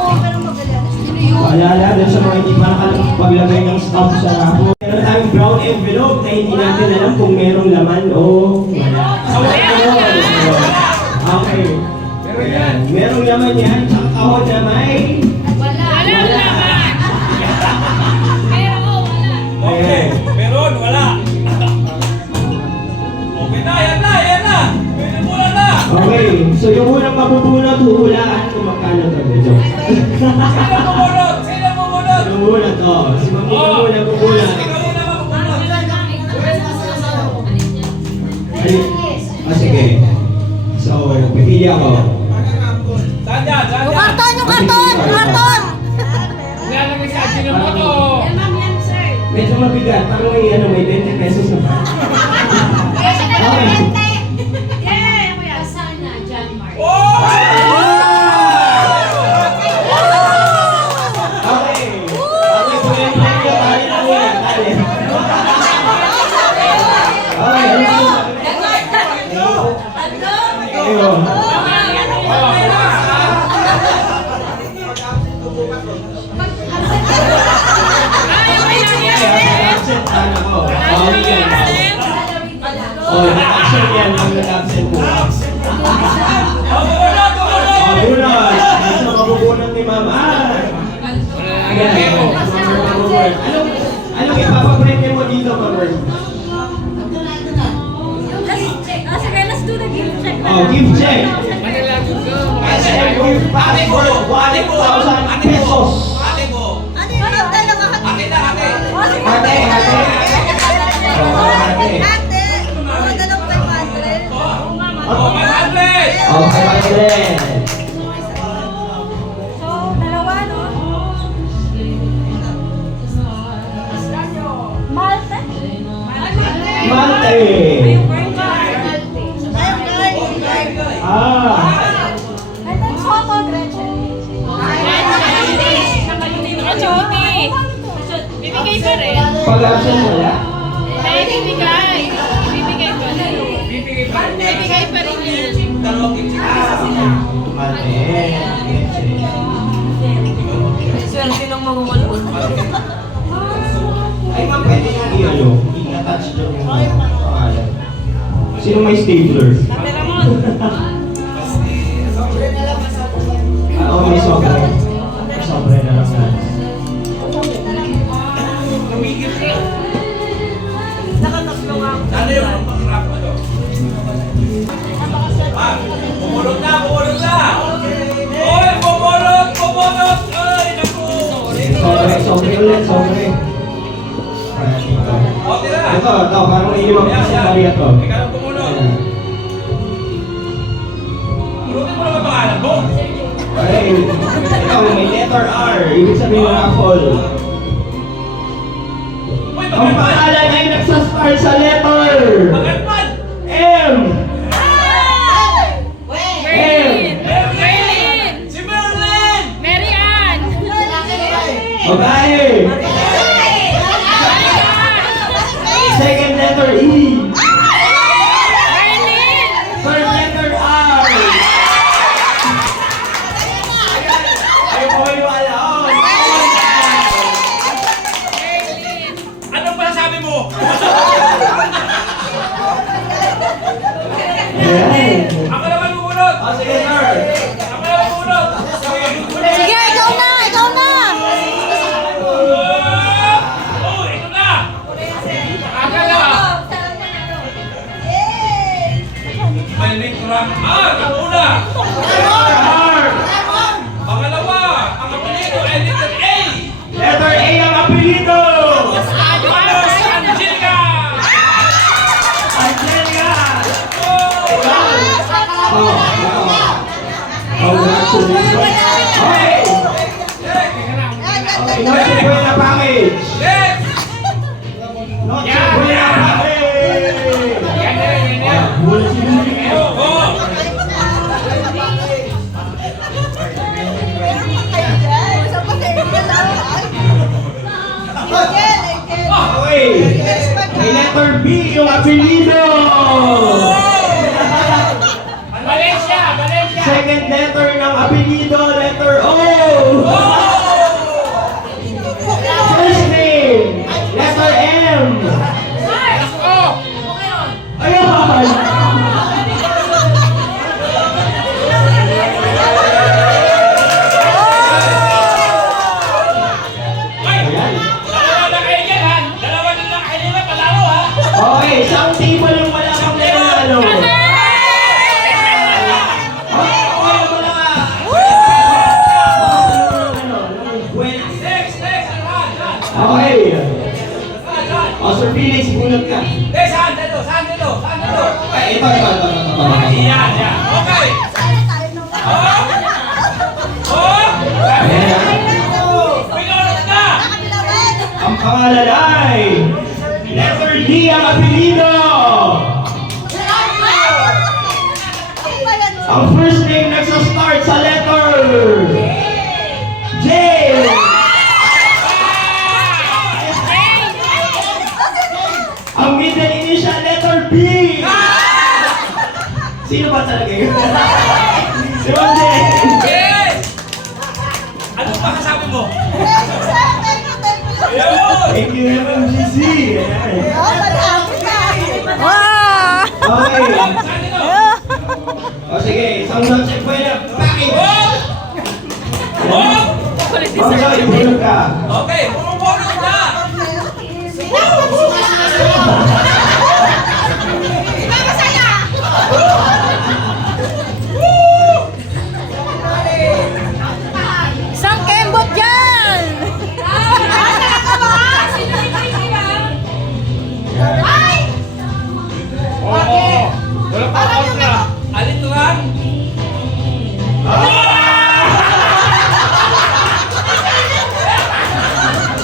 Sino yun? Paalala doon sa mga hindi pa nakapaglagay ng stop sa rapo. Meron tayong brown envelope na hindi natin alam kung merong laman o wala. Okay. Ayan. Merong laman yan. Tsaka kahon na may... Okay, meron, wala. Okay na, yan na, yan na. Pwede mo na. Okay. So yung unang mabubunot, huhulaan kung magkano to. Medyo. Sino bumunod? Sino bumunod? Yung unang to. Si Mami yung unang bubunot. Ikaw na naman bumunod. Sige. So, pipili ako. Saan yan? Saan Yung yan? karton! Yung karton! Yung karton! Medyo mabigat. Parang may 20 pesos na ba? Okay. Oh! Okay. Okay, so yan lang yung tali na ulan. Tali. Okay. Ayun. Absent ano ko. Oh, naka-absent yan. Ang naka-absent po. Bumunod, bumunod! Mabunod! Nasa mabubunod ni Mama. Ayan. Anong ipapapremyo mo dito, Mama? Sige, let's do the gift check. Oh, gift check. Kasi yung password, 1,000 pesos. Ate mo! Ano yun? Ate na, ate! Ate, ate. Oh, ate. Oh, 500! Oh, 500. So, dalawa, no? Malte? Mante. Ah. And then Soto, Gretchen. Bibigay pa rin. Pag-absent wala? Bibigay. Bibigay pa rin. Bibigay pa rin yan. Dalawang kitchen. Mante. Swerte ng mamulo. Ay, ma'am, pwede nga i-ano, i-attach doon yung pangalan. Sino may stapler? Oo, may sobre. May sobre na lang na. Ano yung pang-rap ano? Ah, bumunod na, bumunod na! Oy, bumunod, bumunod! Ay, naku! Sobre, sobre ulit, sobre. Ayan, dito. O, tira! Ito, parang may limang Yan, kasi yan. Maria to. Ikaw ang bumunod. Bunutin mo naman pangalan mo! Okay, ikaw may letter R, ibig sabihin ng raffle. Uy, Ang magkano? pangalan ay nagsastar sa letter Magkano? M. M. Merlin! Si Merlin! Mary Ann! Babae. Second letter E. Merlin! Third letter R. Ayaw ko maniwala. Oh. Anong masasabi mo? Ayan. Ako naman bumunod! Oh, sige, sir. Ako naman bumunod! Sige, ikaw na! Ikaw na! Oh, ito na! Aga na! Malik Ram R, ang una! R. Pangalawa, ang apelido ay letter A! Letter A ang apelido. Manos Angelica! Angelica. Oh! Oh, congratulations. Okay. Okay, Noche Buena package. Next! Noche Buena package. Ah, huli si Luli. Oh! Okay. May letter B yung apelido. Valencia! Valencia! Second letter ng apelido, letter O. First name, letter M. Ayan! Okay, isang table yung wala kang nanalo. Okay. O, Sir Felix, bunot ka. Ay, ito. Ang pangalan ay letter D ang apelido. Ang first name nagsa-start sa letter J. Ang middle initial letter B. Sino ba talaga yun? Si Ma'am J. Ano pa kasabi mo? Thank you, Ma'am GC. Wow! Okay. O sige, isang check po yan. Bakit? Ma'am Joy, bunot ka. Okay, pumupulot na! Isang kembot dyan! Alin to lang?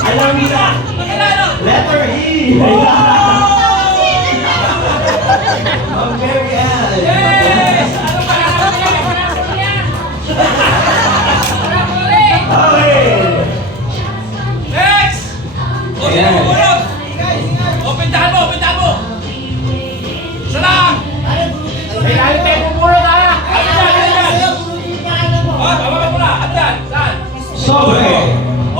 Alam nila. Letter E. Ang very end. Okay. Next! O, sino Ayan. pumulot? O, pintahan mo! Isa lang! Alin dyan? O, tawagan mo na! Ano yan? Saan? Sobre. O?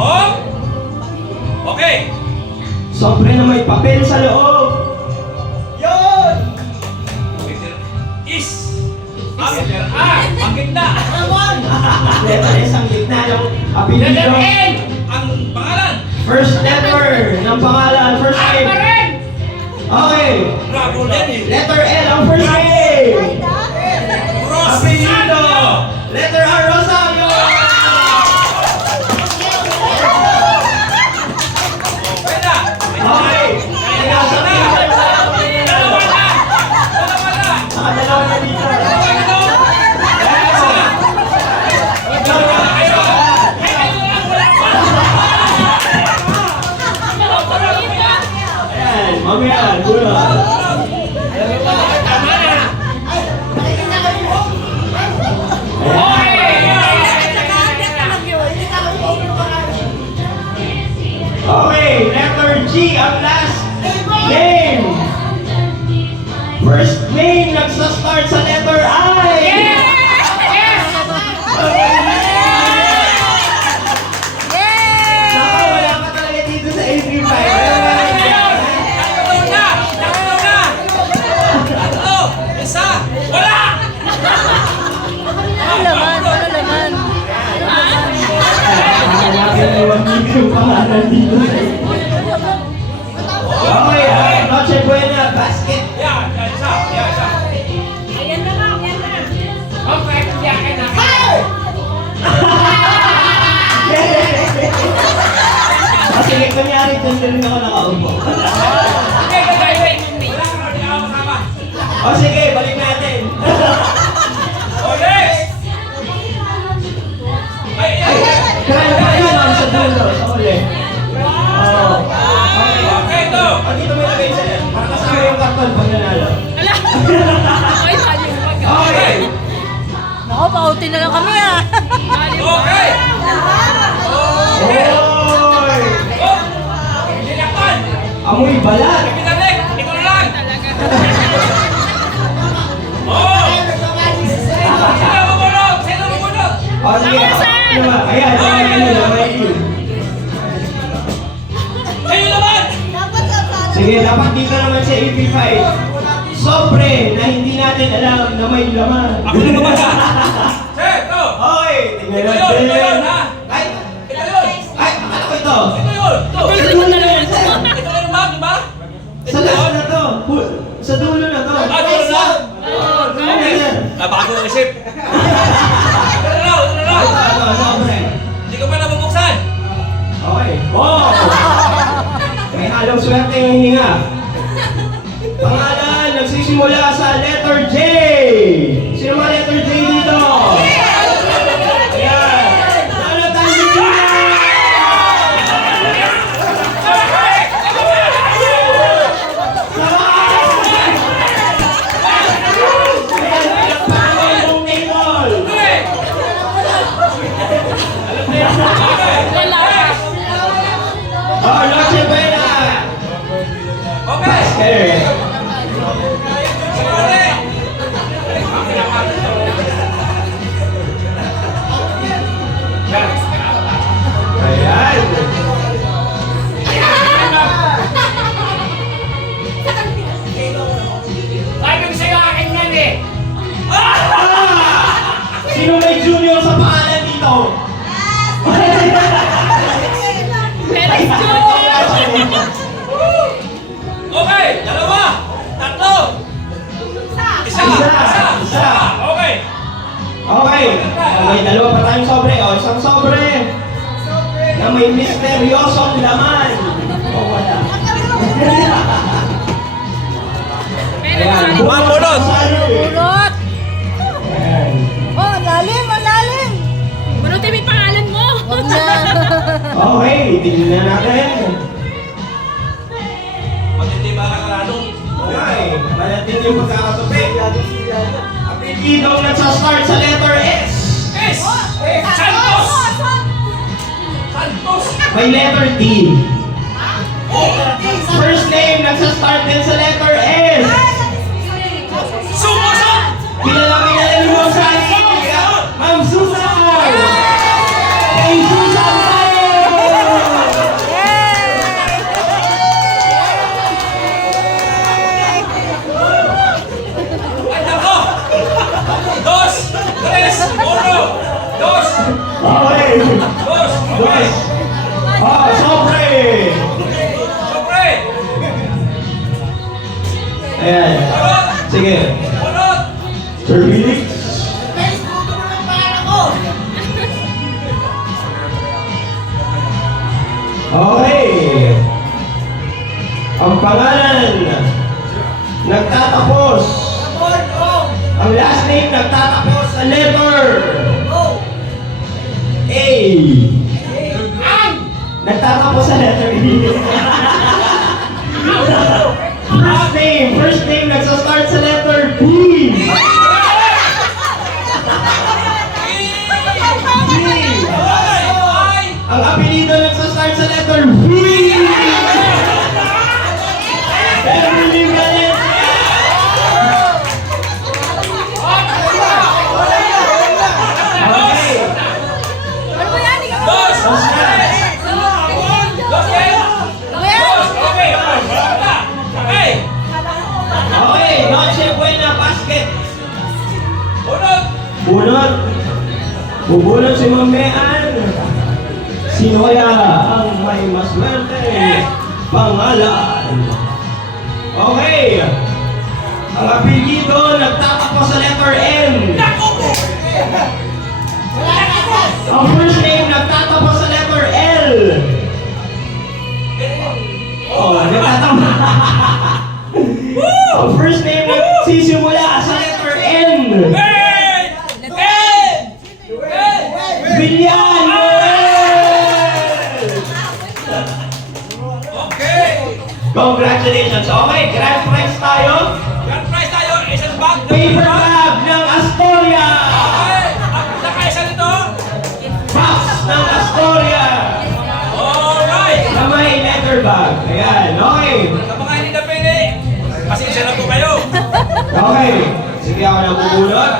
Okay! Sobre na may papel sa loob. Is! Ang gitna! Letter S ang gitna ng apelido. Ang pangalan! First letter ng pangalan. First name. Okay. Bravo din eh! Letter L ang first name. Apelido. Letter R, Rosario. Pwede! Okay. Kaya sa Dalawa na! nakadalawa na dito. Ayan, mamaya, bunot. Okay, letter G ang last name. First name nagsa-start sa letter I. Saka wala ka talaga dito sa AP5. Hanapin mo yung pangalan dito sa AP5. Okay, Noche Buena, basket. Sige, kunyari dun din ako nakaupo. O sige, balik natin. Kaya pa yun sa dulo, sa uli. Okay, ito! Pag dito may lagay sa'yo, para kasama yung karton pag nanalo. Okay. Naku, pautin na lang kami ah. Okay! Oy! Sinakpan! Amoy balat. Pinalik! Ikaw lang! Oh! Sino mo muna? dapat dito naman sa AP5. Sobre na hindi natin alam na may laman. Ako na mamaya. Sir, ito! Okay, tingnan Ito natin. yun, ha? Ay, Ito yun! ay, akala ko ito. Ito yun! Ito! Sa dulo na yan. Ito na naman, di ba? Sa last na to. Sa dulo na to. Ah, dulo na? Ano yan? Bago ang isip. Ito na raw, ito na raw. Ito, sobre. Hindi ko pa nabubuksan. Okay. Wow! May halong swerte yung hininga. Pangalan, nagsisimula sa letter J. Sino mga letter J dito? Ayan. Jonathan Medina! Ayan, pangawang table. Oh, Noche Buena! Okay! Okay. Ayan. Sino may junior sa pangalan dito? Felix Junior! Okay! Dalawa! Tatlo! Isa! Isa! Okay! Okay. May dalawa pa tayong sobre. O, isang sobre na may misteryosong laman. O, wala. Ayan. Mamunod! Ulot! Ayan. Oh, ang lalim, ang lalim! Bunutin mo yung pangalan mo! Huwag na. Okay, tingnan natin. Matindi ba kakarado? Okay, malating yung pagkakatupi. Apelidong nagsastart sa letter S. S! Santos! Santos! May letter T. First name nagsastart din sa letter S. Sumusot! Kilala mo sa Ma'am Susan! Kay Susan tayo! Ay, nako! Dos! Tres! Uno! Dos! Okay. Dos! Okay! Ah, sobre! Siyempre! Ayan. Unot! Sige. Unot! Sir Felix. Okay. Ang pangalan nagtatapos. Ang last name nagtatapos sa letter A. Nagtatapos sa letter E. First name nagsastart sa letter B. Ang apelido nagsastart sa letter V. Beverly Valencia. Okay. Ano ba yan? Ikaw ba? Dos! Dos na. Dos! Okay! Dos! Okay! Okay! Okay, Noche Buena Basket. Unot! Bunot. Bubunot si Mamean. Sino kaya ang may maswerte? Pangalan. Okay. Ang apelyido nagtatapos sa letter N. Ang first name nagtatapos sa letter L. Oh, nagtatapos. Ang first name nagsisimula sa letter N. Billian Noel! Okay! Congratulations! Okay, grand prize tayo. Grand prize tayo! Isang bag! Paper Club ng Astoria! Okay! Ang nakaisa nito? Box ng Astoria! Alright! Na may leather bag. Ayan, okay. Sa mga hindi napili, pasensya na po kayo. Okay. Sige ako na bubulot.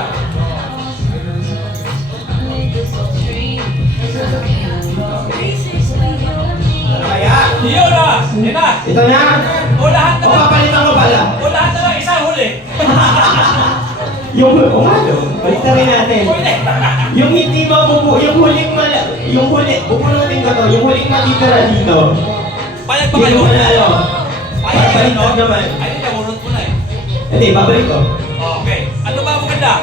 Ano kaya? Yun na! Yun na! Ito na. O lahat na O lang. papalitan ko pala. O lahat na lang isang huli. Yung balitan rin natin. Huli. Yung hindi yung bubunutin ko to, yung huling matitira dito. Payag pa Hindi kayo. ko manalo. Payag pa kayo, no? Baliktad naman. Ay, nabunot ko na eh. Hindi, babalik ko. Okay. Ano ba maganda?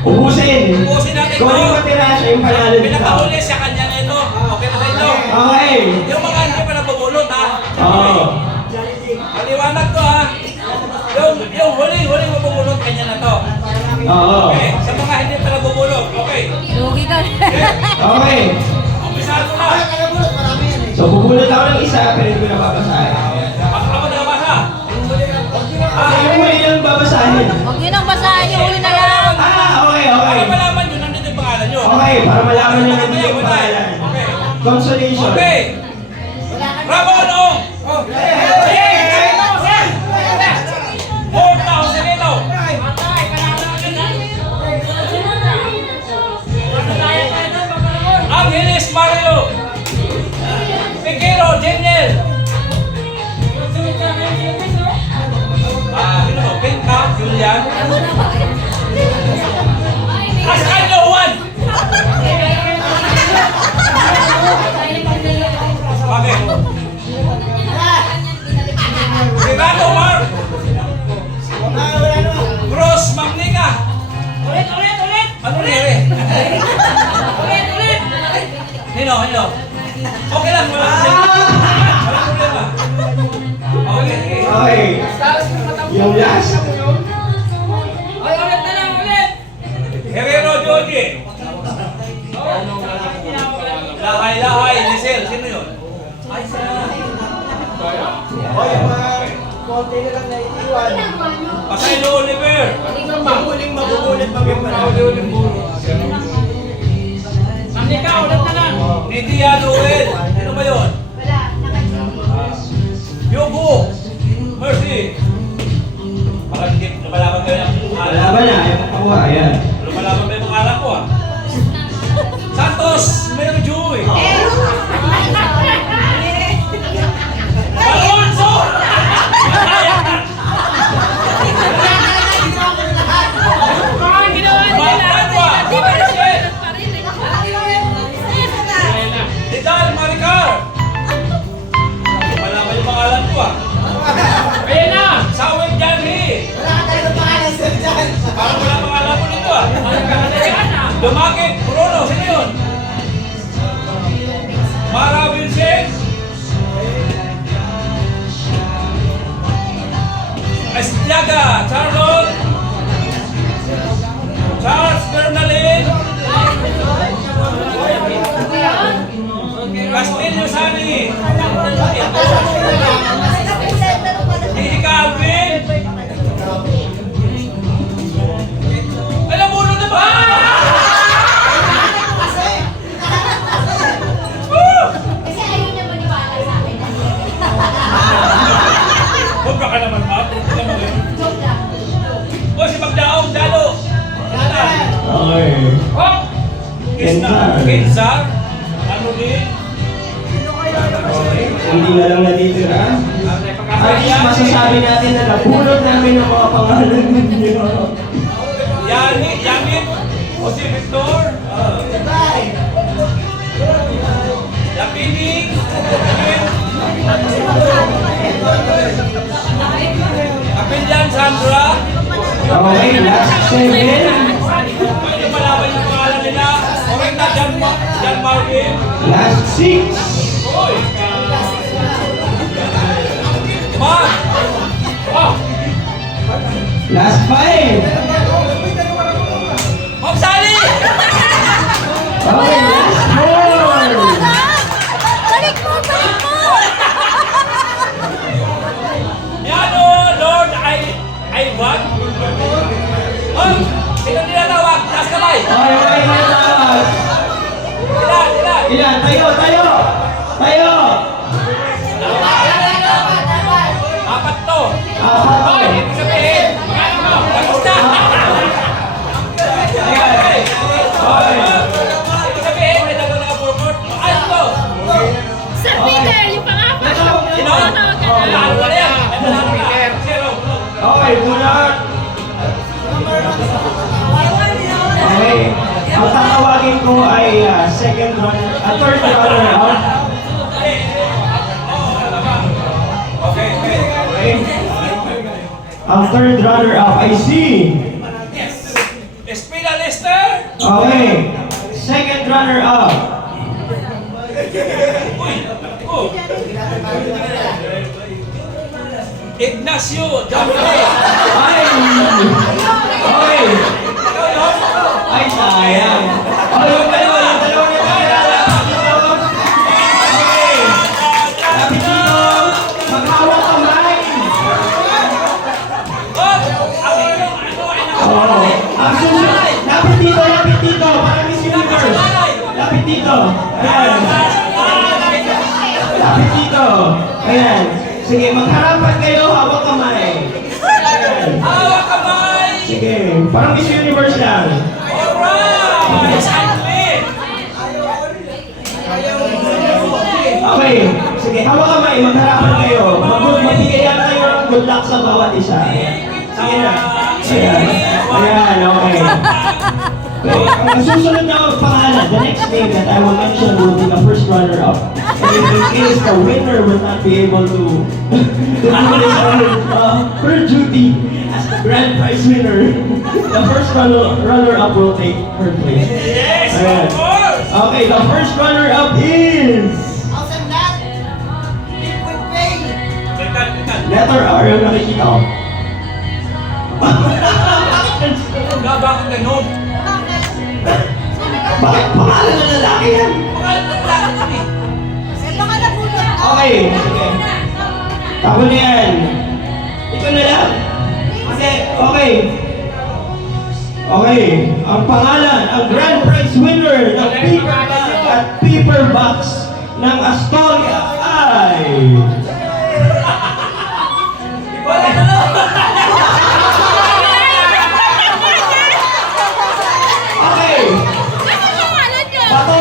Ubusin. Ubusin natin Kung to. yung matira siya, yung panalo dito. Pinakahuli sa kanya na ito. Okay na sa inyo. Okay. Yung mga hindi pa nabubulot ha. Oo. Maliwanag to ha. Yung huling mabubulot kanya na to. Oo. Okay. Sa mga hindi pa nabubulot. Okay. Lugi ka. Okay. Umpisahan mo na. So, bubulot ako ng isa, pero hindi ko nababasahin. Ako na basa. Yung huli yung babasahin. Huwag yun ang basahin, yung huli na lang. Okay. Para malaman nyo, nandito yung pangalan nyo. Okay, para malaman nyo na hindi yung pangalan. Okay. Consolation. Okay. Bravo, no? Hold now, Senito. Angeles Mario. Piquero, Jeniel. Sino to? Pinka, Julian. Ascanio, Juan. Bakit? Renato, Mark. Gross, Magnika. Ulit. Ano nangyari? Ulit. Hino. Okay lang, walang problema. Okay. Okay. Yung last. Herrero, Joji. Lahay, Lisel. Sino yun? Ay, Pasaylo, Oliver. Ang huling mabubulot pag yung panalo. Nidia, Noel. Sino ba yun? Yogo. Mercy. Baka hindi lumalaban kayo ng pangalan. Laban na, yung pakuha, ayan. Lumalaban ba yung pangalan ko ah? Santos, Mary Joy. Alonso! Didal, Maricar! Malaman yung pangalan ko ah. Ayan na! Sawit Janhi! Parang wala pangalan ko dito ah. Dumakit, Bruno, sino yun? Mara Vincent? Estiaga, Charlotte? Charles Bernalin? Castillo Sani? Jessica Alvin? Alam mo na ba? Huwag ka naman, ma'am. O, si Magdaong, Dalo. Okay. Hop! Kensar. Ano din? Hindi na lang natitira. At least masasabi natin na napulot namin ang mga pangalan ninyo. Yanit. O si Victor. Lapining. Kapilyan, Sandra. Okay, last 7. Pwede malaman yung pangalan nila. Okay na, Jan Marvin. Last 6. Hoy! Mark! Oh! Last 5. Ma'am Sally! Okay, last 4. Balik mo! Yan o, Lord Ivan. Oh! Sino nila tawag? Taas kamay! Okay, matawag. Ilan? Ilan? Tayo! Apat to. Apat. Hoy, ibig sabihin. Tapos na. Okay. Ibig sabihin, may dalawa na forward. Ano to? Sir Peter, yung pang-apat. Sino? Tawag ka na. Ano na yan? third runner-up. Okay. Ang third runner-up ay si... Espina Lester! Okay. Second runner-up. Ignacio Jambre! Ay! Okay. Ay, sayang. Oh, yung dalawa na kilala. Okay. Lapit dito. Maghawak kamay. Oh. Ang susunod. Lapit dito. Para Miss Universe. Lapit dito. Ayan. Lapit dito. Ayan. Sige, magharapan kayo. Hawak kamay. Ayan. Hawak kamay! Sige, parang Miss Universe lang. Alright! Exactly! Okay, sige, hawak kamay, magharapan kayo. Mabigyan kayo ng good luck sa bawat isa. Sige na. Ayan, okay. Ang susunod na pangalan, the next name that I will mention will be the first runner-up. And in case the winner will not be able to do this on her duty as the grand prize winner, the first runner-up will take her place. Yes, Ayan. of course! Okay, the first runner-up is... Letter R yung nakikita ko. Bakit ganun? Bakit pangalan ng lalaki yan? Okay, sige. Tako na yan. Ito na lang. Okay. Okay, ang pangalan, ang grand prize winner ng paper bag at paper box ng Astoria ay... Okay. Bato.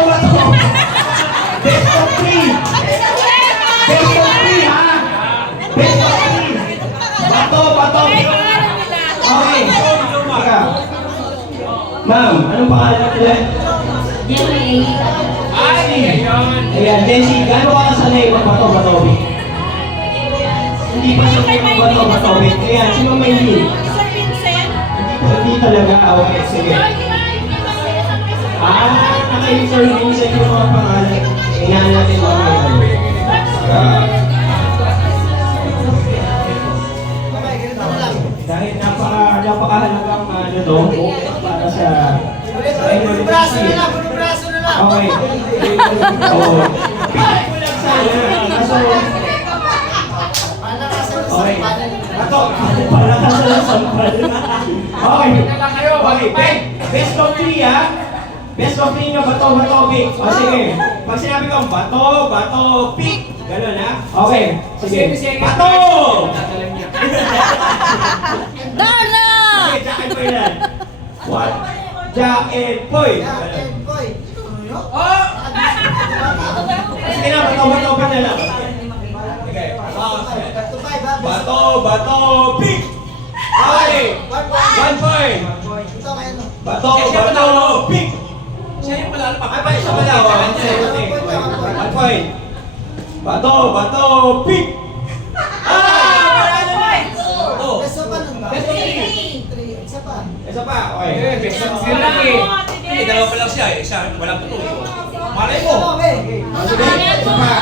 Best of 3. Best of 3, ha? Best of 3. Bato. Okay. Teka. Ma'am, anong pangalan nila? Ay, ayun! Ayan, Jessie, gaano ka kasanay mag-bato? Hindi pa siya kayo mag-bato. Ayan, sino may lead? Hindi talaga. Okay, sige. Naka-Sir Vincent yung mga pangalan. Tingnan natin mga dahil napakahalagang to para sa braso na lang. Okay. Oo. Pili ko lang sana. Kaso, okay. Ato, palakasan ng sampal. Okay. Okay, best of 3, ha? Best of 3 na bato, pick. O sige. Pag sinabi ko, bato, pick. Ganun, ha? Okay. Sige. Bato! Darna! Okay, Jack and Poy lang. What? Jack and Poy. Sige na, bato na lang. Okay. Bato, pick. Okay. 1 point. Bato, pick. Siya yung palalo pa. Ay, pa isa pala. 1 point. Bato, pick. Isa pa. Okay. Hindi, dalawa pa lang siya eh. Isa, walang puto. Malay mo! Sige, isa pa.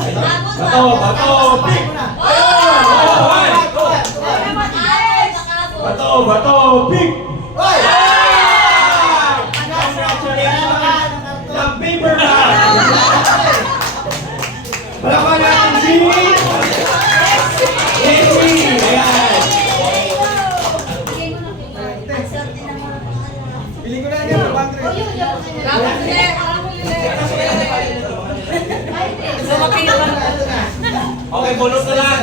Bato, pick. Bato, pick. Congratulations! The paper bag. Palakpan natin si Leslie. Ayan. Piling ko na yan, Bandre. Okay, bunot na lang.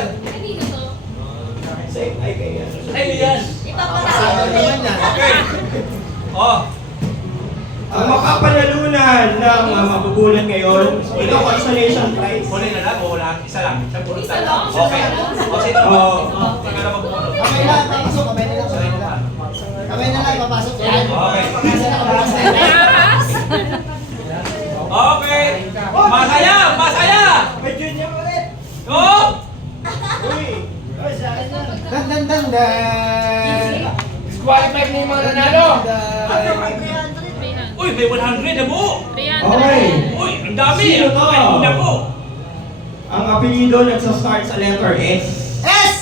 Ay, kaya. Ay, yan. Okay. Oh. Ang makapanalunan ng mabubulan ngayon, ito consolation prize. Kunin na lang o wala? Isa lang. Isang bunot na lang. Okay. O, sino? Tingnan na magbunot. Kamay lang, papasok. Kamay na lang. Kamay na lang, papasok. Okay. Masaya! Masaya! May junior ulit. Oh! Disqualified na yung mga nanalo. Uy, may 100 na mo! 300. Okay. Uy, ang dami! Sino to? Ay, naku! Ang apelido nagsastart sa letter S. S!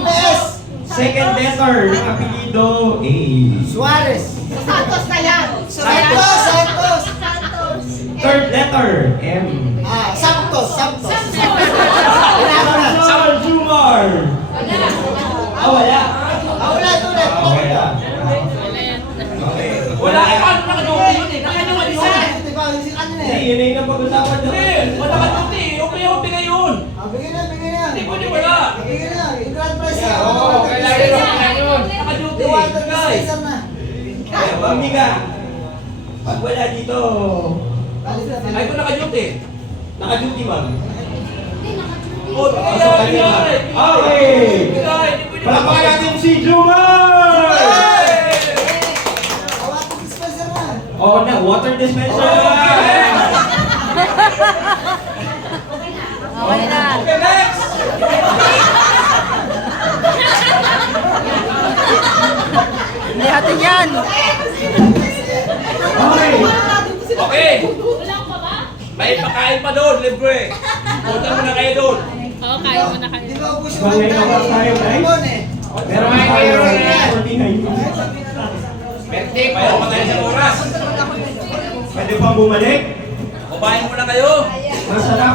S! Second letter ng apelido A. Suarez. Santos na yan. Santos! Santos! Third letter M. Santos! Santos! Sal Jumar. Ah, wala. Ulit! Ulit! Wala. Okay. Wala ka pa! Nakaduty yun eh! Nakaduty yun! Diba? Ano na Hindi, yun na yung napag-usapan Hindi! natin. Wala nakaduty! Okay yung bigay yun! Bigyan na, bigyan na. Hindi pwede wala! Bigyan na. Yung grand prize Yeah, na. oo, kailangan yun. Nakaduty! The water Guys! dispenser na. Kaya, pamiga. Pag wala dito, Ay, kung nakaduty! naka-duty, ma'am. Oh, Pasok bigay! ka nila. Bigay! Okay. Bigay! Hindi pwede Palakpakan natin si Jumar! Water dispenser na. Oo na, water dispenser. Okay na. Okay, next! Hindi natin yan. Okay. Okay! Kulang pa ba? May pakain pa doon, libre! Punta muna kayo doon! Oo, kaya mo na kayo. Di ba ubus Bang may oras tayo, guys? Meron tayo 49 minutes. Birthday pa yun, patayin sa oras! Pwede pang bumalik? Kumain muna kayo! Masarap